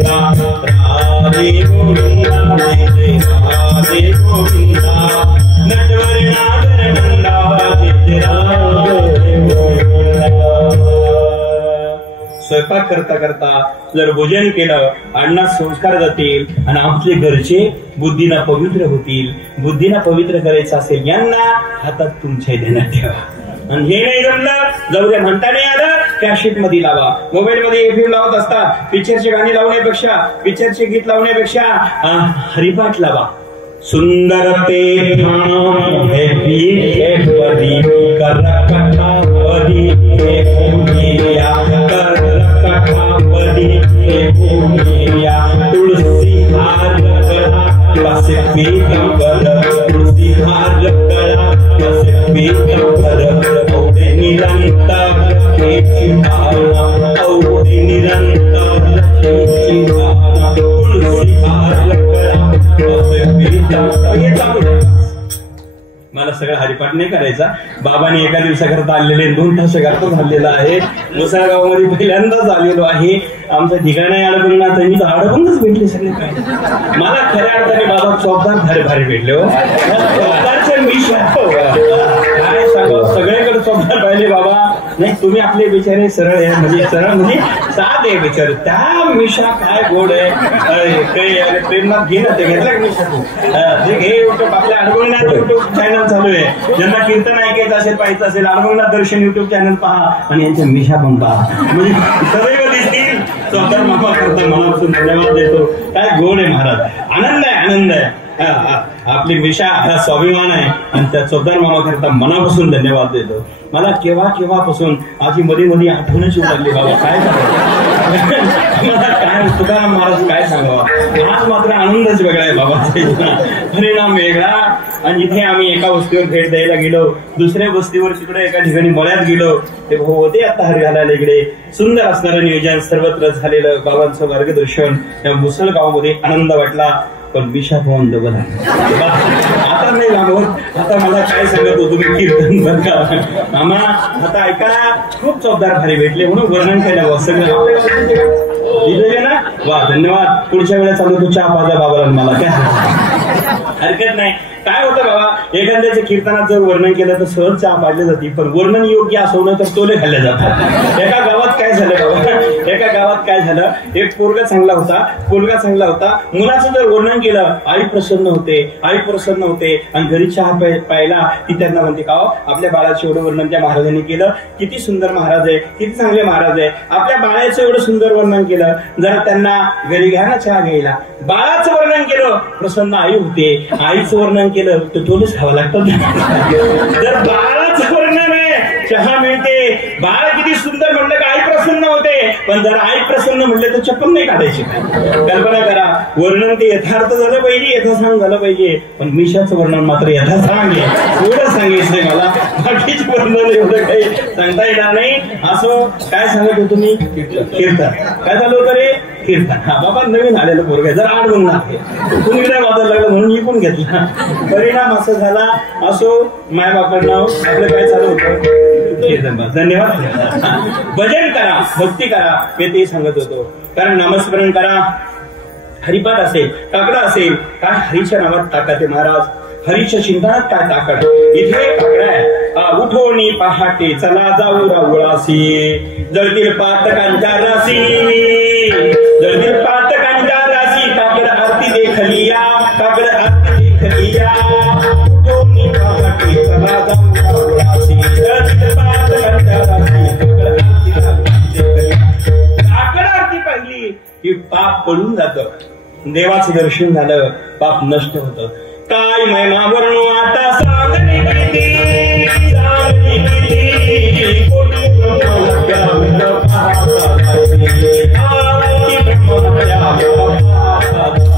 राधे गोविंद जय जय राधे गोविंद, नटवर नागनंदा जय जय राधे गोविंद. स्वयंपाक करता करता जर भोजन केलं, अन्नात संस्कार जातील आणि आपले घरचे बुद्धीला पवित्र होतील. बुद्धीला पवित्र करायचं असेल यांना हातात तुमच्या ध्यानात ठेवा. आणि हे नाही जमलं, जाऊ द्या, म्हणता नाही आलं, कॅसेट मध्ये लावा. मोबाईल मध्ये एफएम लावत असतात, पिक्चरचे गाणी लावण्यापेक्षा, पिक्चरचे गीत लावण्यापेक्षा हरिपाठ लावा. सुंदर ते पदी कर कथा पदी तुळसी हार कळा कसे पीतंबर, तुळसी हार कळा कसे पीतंबर, औदे निरंतर हेची भावना, औदे निरंतर हेची भावना, तुळसी हार कळा कसे पीतंबर. मला सगळं हरिपाठ नाही करायचा. बाबांनी एका दिवसाकरता आलेले 2 तास करता झालेला आहे. मुसळगावमध्ये पहिल्यांदाच आलेलो आहे. आमचं ठिकाण आहे अडबंगात, मी तर अडबंगच भेटले सगळे. काय मला खऱ्या अर्थाने बाबा चौकदार भारी भारी भेटले हो. चौकदारचे मिशा काय सांगा, सगळीकडे चौकदार पाहिले बाबा. नाही तुम्ही आपले बिचारे सरळ आहे, म्हणजे सरळ म्हणजे साध आहे बिचारे. त्या मिशा काय गोड आहे. काही प्रेमनाथ घे ना, ते घेतला का मिशा तू घे. युट्यूब आपल्या अडबंगनाथ युट्यूब चॅनल चालू आहे. ज्यांना कीर्तन ऐकायचं असेल, पाहायचं असेल, अडबंगनाथ दर्शन युट्यूब चॅनल पहा आणि यांच्या मिशा पण पहा, म्हणजे सदैव दिसतील. चौकदार मामा करता मनापासून धन्यवाद देतो. काय गोड आहे महाराज, आनंद आहे, आनंद आहे. आपली मिशा हा स्वाभिमान आहे आणि त्या चौकदार मामा करता मनापासून धन्यवाद देतो. मला केव्हापासून आधी मध्ये आठवणच येऊ लागली बाबा. काय मला काय तुकाराम महाराज काय सांगावा. आज मात्र आनंदच वेगळा आहे बाबा, परिणाम वेगळा. आणि इथे आम्ही एका वस्तीवर भेट द्यायला गेलो, दुसऱ्या वस्तीवर तिकडे एका ठिकाणी मळ्यात गेलो. ते भाऊ होते आता हर घालायला इकडे. सुंदर असणारं नियोजन सर्वत्र झालेलं, बाबांचं मार्गदर्शन. त्या मुसळगावमध्ये आनंद वाटला. पण विषा पाहून डबल आता नाही लागवत. आता मला काय सांगत होतो तुम्ही कीर्तन बघा मामा. आता ऐका, खूप चौकदार भारी भेटले म्हणून वर्णन केलं सगळं ना. वा धन्यवाद. पुढच्या वेळेस चालू तू चहा पाजा बाबाला मला, काय हरकत नाही. काय होतं बाबा, एखाद्याच्या कीर्तनात जर वर्णन केलं तर सहज चहा पाडली जाते, पण वर्णन योग्य असवणं तर तोले खाल्ले जातात. एका गावात काय झालं बाबा, एका गावात काय झालं, एक पोरगा चांगला होता. मुलाचं जर वर्णन केलं, आई प्रसन्न होते आणि घरी चहा प्यायला ती त्यांना म्हणते, का आपल्या बाळाचं एवढं वर्णन त्या महाराजांनी केलं, किती सुंदर महाराज आहे, किती चांगले महाराज आहे. आपल्या बाळाचं एवढं सुंदर वर्णन केलं, जर त्यांना घरी घ्या ना चहा घ्यायला. बाळाचं वर्णन केलं, प्रसन्न आई होते. आईचं वर्णन केलं तर तोच खावं लागतं. जर बाळाचं वर्णन आहे, चहा मिळते. बाळ किती सुंदर म्हणलं का आई प्रसन्न होते, पण जर आई प्रसन्न म्हणले तर चप्पल नाही काढायची. कल्पना करा, वर्णन ते यथार्थ झालं पाहिजे, यथासांग झालं पाहिजे. पण मिशाचं वर्णन मात्र यथासांग आहे. एवढं सांगायचंय मला, बाकीचे वर्णन एवढं काही सांगता येणार नाही. असं काय सांगत होतो मी, कीर्तन काय झालं होतं रे. कीर्तन. हा बाबा नवीन आलेलं पोरग जर आड म्हणून आहे तुम्ही काय वाजायला लागलं म्हणून मी पण घेतला. परिणाम असं झाला. असो मायबाकडनं आपलं काय चालू होतं कीर्तन. धन्यवाद. भजन करा, भक्ती करा, मी ते सांगत होतो. कारण नामस्मरण करा. हरिपाद असेल, काकडा असेल, काय हरीच्या नावात ताकद आहे महाराज. हरीच्या चिंतनात काय ताकद. इथे काकडा आहे. उठोनी पहाटे चला जाऊ रावळासी, जळतील पातकांच्या राशी, जळतील पातकांच्या राशी. काकड आरती देखलिया, काकड आरती देखलिया. उठोनी पहाटे चला जाऊ रावळासी, जळतील पातकांच्या राशी, काकड आरती देखलिया. काकड आरती पाहिली की पाप पडून जातं. देवाचं दर्शन झालं, पाप नष्ट होतं. काय महिमा वर्णू आता सांगणे किती, सांगणे किती. कोटी ब्रह्महत्या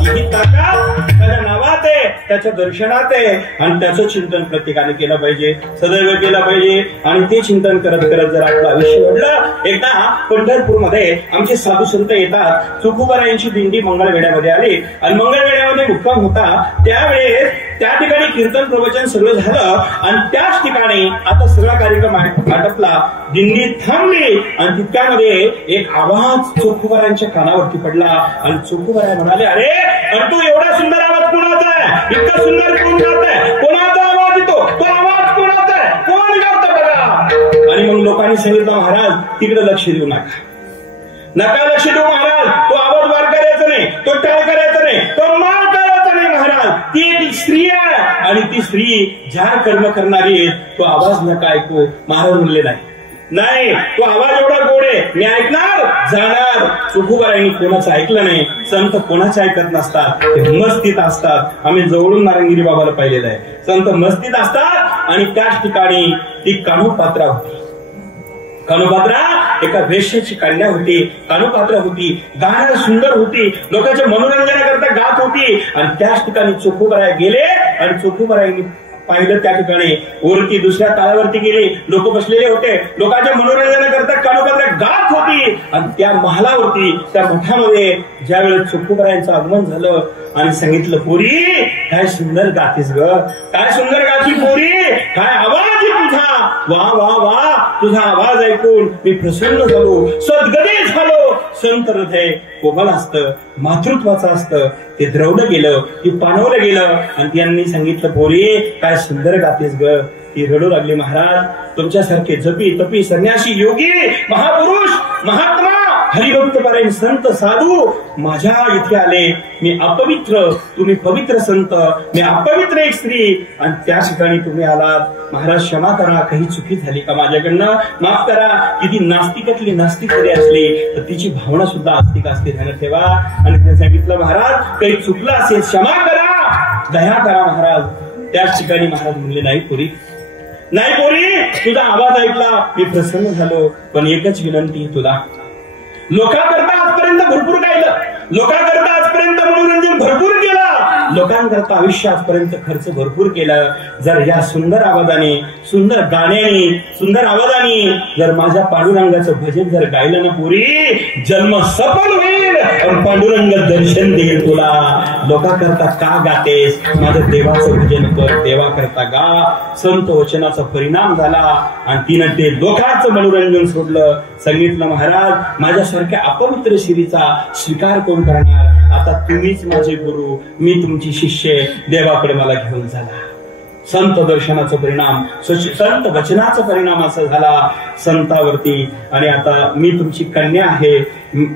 ही ताकद त्याच्या नावात आहे, त्याच्या दर्शनात आहे. आणि त्याचं चिंतन प्रत्येकाने केलं पाहिजे, सदैव केलं पाहिजे. आणि ते चिंतन करत करत जर आपलं आयुष्य घडलं. एकदा पंढरपूरमध्ये आमचे साधू संत येतात. तुकोबारायांची दिंडी मंगळवेढ्यामध्ये आली आणि मंगळवेढ्यामध्ये मुक्काम होता. त्यावेळेस त्या ठिकाणी कीर्तन प्रवचन सगळं झालं आणि त्याच ठिकाणी आता सगळा कार्यक्रम आटपला. दिंडी थांबली आणि तितक्यामध्ये एक आवाज चोखुबारांच्या कानावरती पडला आणि चोखुबारा म्हणाले, अरे तू एवढा सुंदर आवाज कोणाचा आहे, इतका सुंदर कोण गात आहे, कोणाचा आवाज येतो, तो आवाज कोणाचा आहे, कोण गावतं बघा. आणि मग लोकांनी सांगितलं, महाराज तिकडे लक्ष देऊ नका, नका लक्ष देऊ महाराज. तो आवाज वार करायचा नाही, तो टाळ करायचा नाही, तो मार करायचा नाही महाराज. ती एक स्त्री आहे आणि ती स्त्री ज्या कर्म करणारी आहे तो आवाज नका ऐकू. महाराज म्हणले नाही, तो आवाज एवढा गोड आहे, मी ऐकणार जाणार. चोखुबारांनी कोणाचं ऐकलं नाही. संत कोणाचं ऐकत नसतात, ते मस्तीत असतात. आम्ही जवळून नारायणगिरी बाबाला पाहिलेलं आहे. संत मस्तीत असतात आणि त्याच ठिकाणी ती कानोपात्रा होती. कानोपात्रा एका वेश्याची कन्या होती. कानोपात्रा होती, गाणं सुंदर होती, लोकांच्या मनोरंजनाकरता गात होती. आणि त्याच ठिकाणी चोखुबाराय गेले आणि चोखुबारायांनी पाहिलं त्या ठिकाणी वरती दुसऱ्या ताळावरती गेले, लोक बसलेले होते. लोकांच्या मनोरंजनाकरता कानोपात्रा गात होती. आणि त्या महालावरती, त्या मठामध्ये ज्या वेळेस चोखुबारायांचं आगमन झालं आणि सांगितलं, पोरी काय सुंदर गातीस ग, काय सुंदर गाती पोरी, काय आवाज आहे तुझा, वा वा वा. तुझा आवाज ऐकून मी प्रसन्न झालो, सद्गदी झालो. संत हृदय कोमल असतं, मातृत्वाचं असतं. ते द्रवलं गेलं, ती पाणवलं गेलं आणि त्यांनी सांगितलं, पोरी काय सुंदर गातेस ग. ती रडू लागली, महाराज तुमच्यासारखे जपी तपी संन्यासी योगी महापुरुष महात्मा हरिभक्त पारायण संत साधू माझ्या इथे आले. मी अपवित्र, तुम्ही पवित्र संत, मी अपवित्र एक स्त्री आणि त्या ठिकाणी तुम्ही आलात. महाराज क्षमा करा, काही चुकी झाली का माझ्याकडनं, माफ करा. किती नास्तिकातली नास्तिक जरी असली तर तिची भावना सुद्धा आस्तिक असते, ध्यानात ठेवा. आणि ते सांगितलं, महाराज काही चुकलं असेल क्षमा करा, दया करा महाराज. त्याच ठिकाणी महाराज म्हणले, नाही पोरी, नाही पोरी, तुझा आवाज ऐकला मी प्रसन्न झालो, पण एकच विनंती तुला. लोकांकरता आजपर्यंत भरपूर गायलं, लोकांकरता आजपर्यंत मनोरंजन भरपूर केलं, लोकांकरता आयुष्य आजपर्यंत खर्च भरपूर केलं. जर या सुंदर आवाजाने, सुंदर गाण्याने, सुंदर आवाजाने जर माझ्या पांडुरंगाचं भजन जर गायलं ना पोरी, जन्म सफल होईल आणि पांडुरंग दर्शन देईल तुला. लोकांकरता का गातेस, माझं देवाचं भजन कर, देवाकरता गा. संत वचनाचा परिणाम झाला आणि तिनं ते लोकांचं मनोरंजन सोडलं. सांगितलं, महाराज माझ्यासारख्या अपवित्र स्त्रीचा स्वीकार कोण करणार. आता तुम्हीच माझे गुरु, मी तुमची शिष्य, देवाकडे मला घेऊन झाला. संत दर्शनाचा परिणाम, संत वचनाचा परिणाम असा झाला संतावरती. आणि आता मी तुमची कन्या आहे,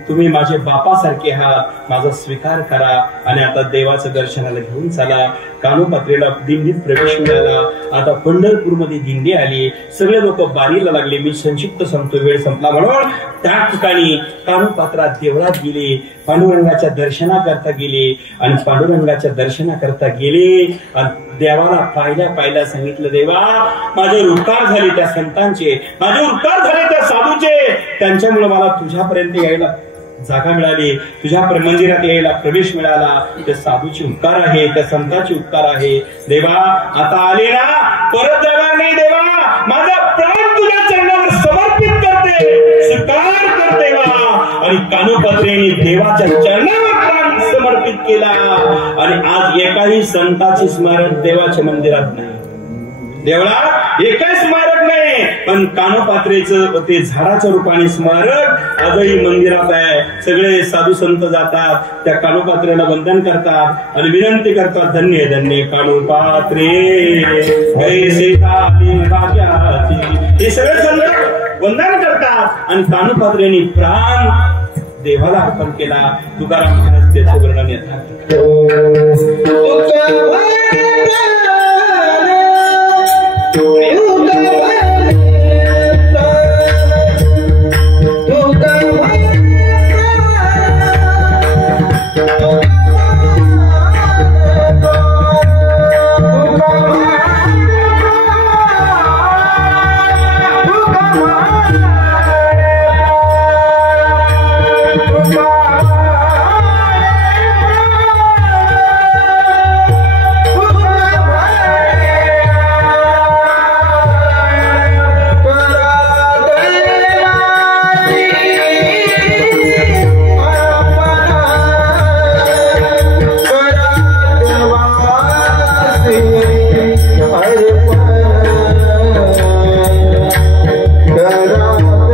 तुम्ही माझे बापासारखे आहात, माझा स्वीकार करा. आणि आता देवाचं दर्शनाला घेऊन चला. कानोपात्रेला दिंडीत प्रवेश मिळाला. आता पंढरपूरमध्ये दिंडी आली, सगळे लोक बारीला लागले. मी संक्षिप्त सांगतो, वेळ संपला म्हणून. त्या ठिकाणी कानोपात्रा देवळात गेले, पांडुरंगाच्या दर्शनाकरता गेले आणि पांडुरंगाच्या दर्शनाकरता गेले आणि देवाला पाहिल्या सांगितलं, देवा माझे उपकार झाले त्या संतांचे, माझे उपकार झाले त्या साधूचे, त्यांच्यामुळे मला तुझ्यापर्यंत यायला जागा मिळाली, तुझ्या मंदिरात यायला प्रवेश मिळाला. त्या साधूचे उपकार आहे, त्या संतांचे उपकार आहे. देवा आता आले ना, परत जाणार नाही. देवा माझा प्राण तुझ्या चरणावर समर्पित करते, स्वीकार कर देवा. आणि कानोपात्रेने देवाच्या चरणावर प्राण समर्पित केला आणि आज एकाही संताचे स्मारक देवाच्या मंदिरात नाही, देवळात एकही स्मारक नाही, पण कानोपात्रेचं ते झाडाच्या रूपाने स्मारक आजही मंदिरात आहे. सगळे साधू संत जातात, त्या कानोपात्रेला वंदन करतात आणि विनंती करतात, धन्य धन्य कानोपात्रे कैसे झाली भाग्याची. हे सगळे संत वंदन करतात आणि कानोपात्रेने प्राण देवाला अर्पण केला. तुकाराम महाराज त्याचं वर्णन येतात. Hare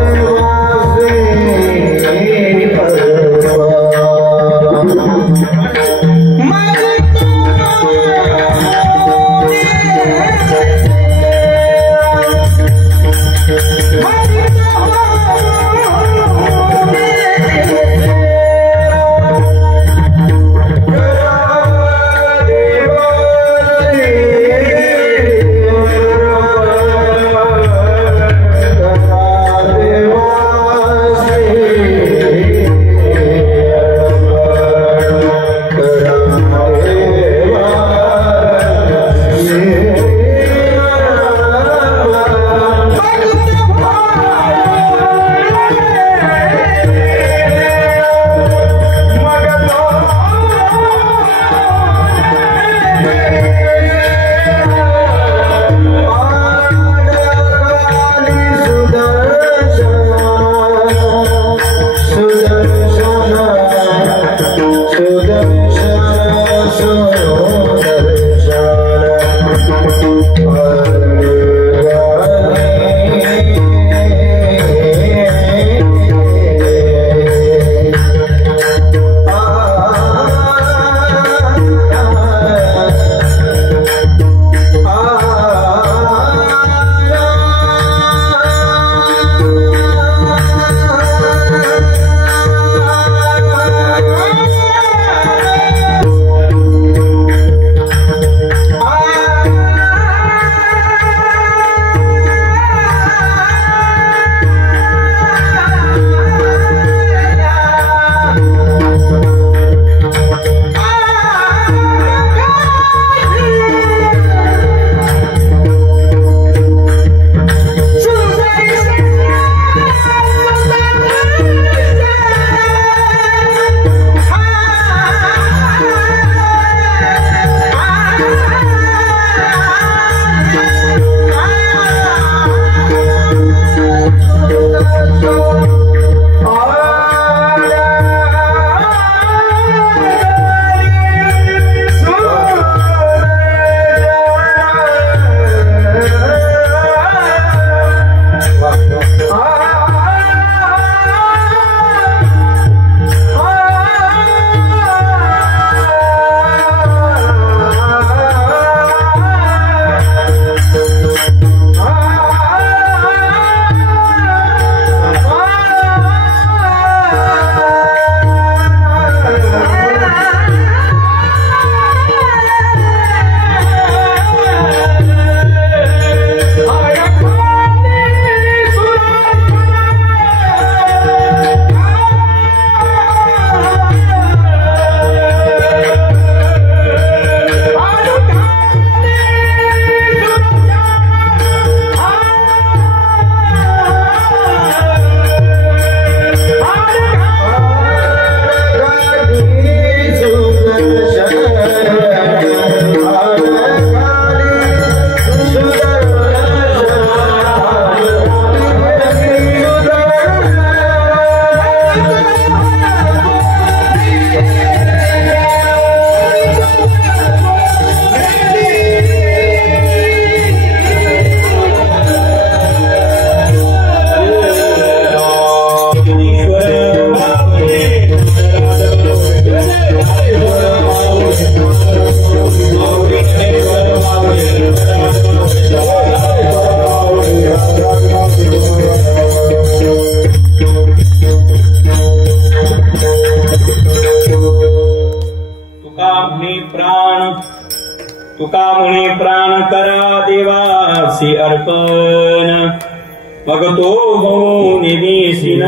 मग तो निधीसिन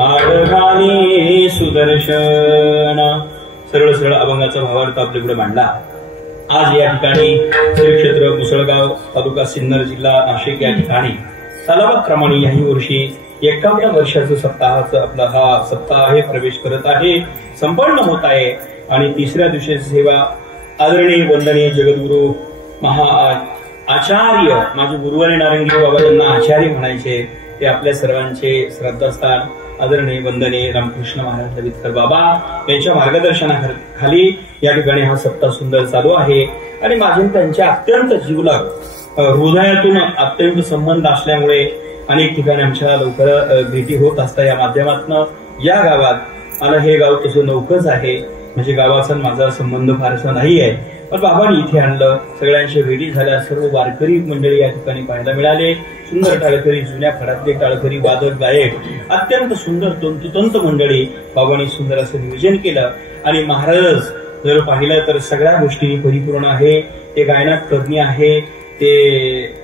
आडघाली सुदर्शन. सरळ सरळ अभंगाचा भावार्थ आपल्याकडे मांडला. आज या ठिकाणी श्री क्षेत्र मुसळगाव तालुका सिन्नर जिल्हा नाशिक या ठिकाणी तलावाक्रमाने याही वर्षी 51 वर्षाचं सप्ताहाचं आपला हा सप्ताह आहे प्रवेश करत आहे, संपन्न होत आहे. आणि तिसऱ्या दिवशी सेवा आदरणीय वंदनीय जगद्गुरु महा आचार्य माझे गुरुवारी नारंगी बाबा यांना आचार्य म्हणायचे ते आपल्या सर्वांचे श्रद्धास्थान आदरणीय वंदनीय रामकृष्ण महाराज ललितकर बाबा यांच्या मार्गदर्शनाखाली या ठिकाणी हा सप्ताह सुंदर चालू आहे. आणि माझे त्यांच्या अत्यंत जीवलग हृदयातून अत्यंत संबंध असल्यामुळे अनेक ठिकाणी आमच्या लवकर भेटी होत असतात. या माध्यमातून या गावात मला हे गाव तसं नौकच आहे, म्हणजे गावाचा माझा संबंध फारसा नाही आहे, पण बाबांनी इथे आणलं. सगळ्यांच्या भेटी झाल्या. सर्व वारकरी मंडळी या ठिकाणी पाहायला मिळाले. सुंदर टाळकरी, जुन्या फडातले टाळकरी, वादक, गायक, अत्यंत सुंदर तंतुतंत मंडळी बाबांनी सुंदर असं नियोजन केलं. आणि महाराज जर पाहिलं तर सगळ्या गोष्टी परिपूर्ण आहे. ते गायनात तज्ञ आहे, ते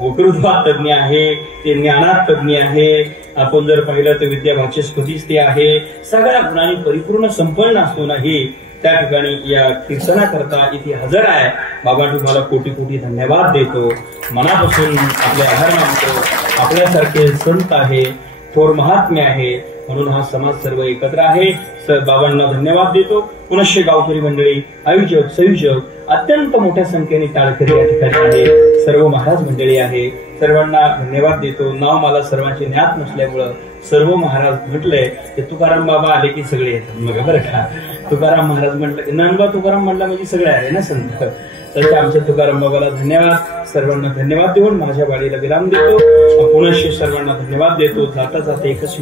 वक्तृत्वात तज्ञ आहे, ते ज्ञानात तज्ञ आहे. आपण जर पाहिलं तर विद्याभाचस्पतीच ते आहे. सगळ्या गुणांनी परिपूर्ण संपन्न असूनही त्या ठिकाणी या कीर्तनाकरता इथे हजर आहे. बाबा तुम्हाला कोटी कोटी धन्यवाद देतो, मनापासून आपले आभार मानतो. आपल्यासारखे संत आहे, थोर महात्म्य आहे, म्हणून हा समाज सर्व एकत्र आहे. बाबांना धन्यवाद देतो. पुनश्च गावकरी मंडळी, आयोजक, संयोजक, अत्यंत मोठ्या संख्येने टाळकरी या ठिकाणी आहे. सर्व महाराज मंडळी आहे. सर्वांना धन्यवाद देतो. नाव मला सर्वांचे ज्ञात नसल्यामुळं सर्व महाराज म्हटलंय ते तुकाराम बाबा आले की सगळे येतात. मग बरं का, तुकाराम महाराज म्हटलं ज्ञानोबा तुकाराम म्हणला म्हणजे सगळे आले ना संत. तर आमच्या तुकाराम बाबाला धन्यवाद. सर्वांना धन्यवाद देऊन माझ्या वाणीला विराम देतो. पुनश्च सर्वांना धन्यवाद देतो. जाता जाता एकच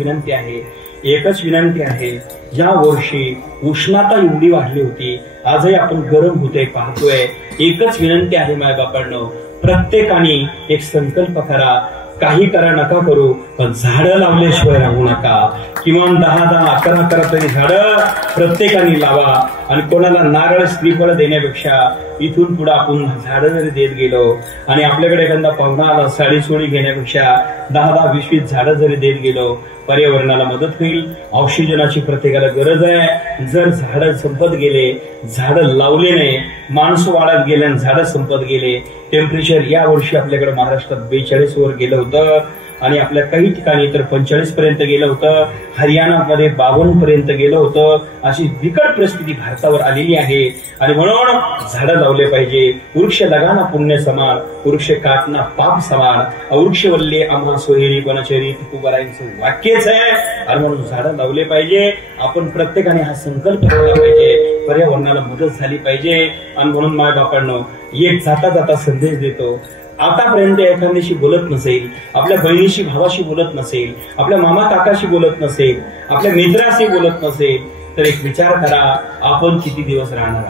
विनंती आहे, या वर्षी उष्णता एवढी वाढली होती, आजही आपण गरम होतोय पाहतोय. एकच विनंती आहे मायबापांनो, प्रत्येकाने एक संकल्प करा. काही करा नका करू, पण झाडं लावल्याशिवाय राहू नका. किमान 10-11 तरी झाडं प्रत्येकाने लावा. आणि कोणाला नारळ, श्रीफळ देण्यापेक्षा इथून पुढे आपण झाडं जरी देत गेलो आणि आपल्याकडे एखादा पाहुणा आला साडी सोडी घेण्यापेक्षा 10-20 झाडं जरी देत गेलो, पर्यावरणाला मदत होईल. ऑक्सिजनाची प्रत्येकाला गरज आहे. जर झाडं संपत गेले, झाडं लावले नाही, माणसं वाढत गेले आणि झाडं संपत गेले. टेम्परेचर या वर्षी आपल्याकडे महाराष्ट्रात 42 वर गेलं होतं आणि आपल्या काही ठिकाणी तर 45 पर्यंत गेलं होतं. हरियाणामध्ये 52 पर्यंत गेलं होतं. अशी बिकट परिस्थिती भारतावर आलेली आहे. आणि म्हणून झाडं लावले पाहिजे. वृक्ष लगाना पुण्य समान, वृक्ष काटना पाप समान. वृक्ष वल्ले आम्हा सोहेरी वनचरी तुकोबारायांचं वाक्यच आहे. आणि म्हणून झाडं लावले पाहिजे. आपण प्रत्येकाने हा संकल्प केला पाहिजे. पर्यावरणाला मदत झाली पाहिजे. आणि म्हणून माय बापांनो एक जाता जाता संदेश देतो. आतापर्यंत एखाद्याशी बोलत नसेल, आपल्या बहिणीशी भावाशी बोलत नसेल, आपल्या मामा काकाशी बोलत नसेल, आपल्या मित्राशी बोलत नसेल, तर एक विचार करा, आपण किती दिवस राहणार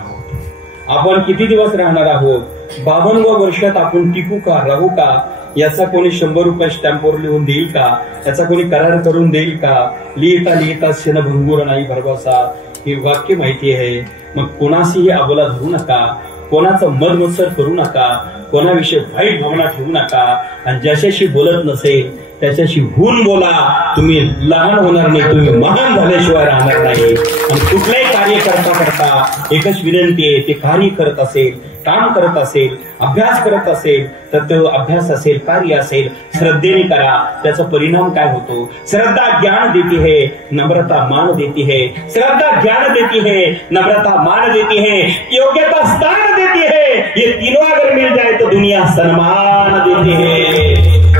आहोत? 52व्या वर्षात आपण टिकू का, राहू का? याचा कोणी 100 रुपये स्टॅम्पवर लिहून देईल का? याचा कोणी करार करून देईल का? लिहिता क्षणभंगूर नाही भरवसा, हे वाक्य माहिती आहे. मग कोणाशीही अबोला धरू नका, कोणाचं मदमत्सर करू नका, कोणाविषयी वाईट भावना ठेवू नका. आणि ज्याच्याशी बोलत नसेल त्याच्याशी होऊन बोला. तुम्ही लहान होणार नाही, तुम्ही महान झाल्याशिवाय राहणार नाही. आणि कुठलंही कार्य करता एकच विनंती आहे, ते कार्य करत असेल, काम करत असेल, अभ्यास करत असेल, तर तो अभ्यास असेल, कार्य असेल, श्रद्धेने करा. त्याचा परिणाम काय होतो? श्रद्धा ज्ञान देती है, नम्रता मान देती है. श्रद्धा ज्ञान देती है, नम्रता मान देती है, योग्यता स्थान देती है. ये तीनों अगर मिल जाए तो दुनिया सम्मान देती है.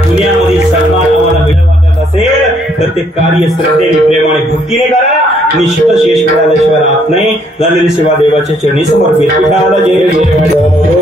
दुनियामध्ये सन्मान आम्हाला मिळवायचा असेल तर ते कार्य श्रद्धेने, प्रेमाने, भक्तीने करा. निश्चितच यश मिळाल्याशिवाय राहत नाही. झालेली सेवा देवाच्या चरणी समर्पित. विठाला जय जय.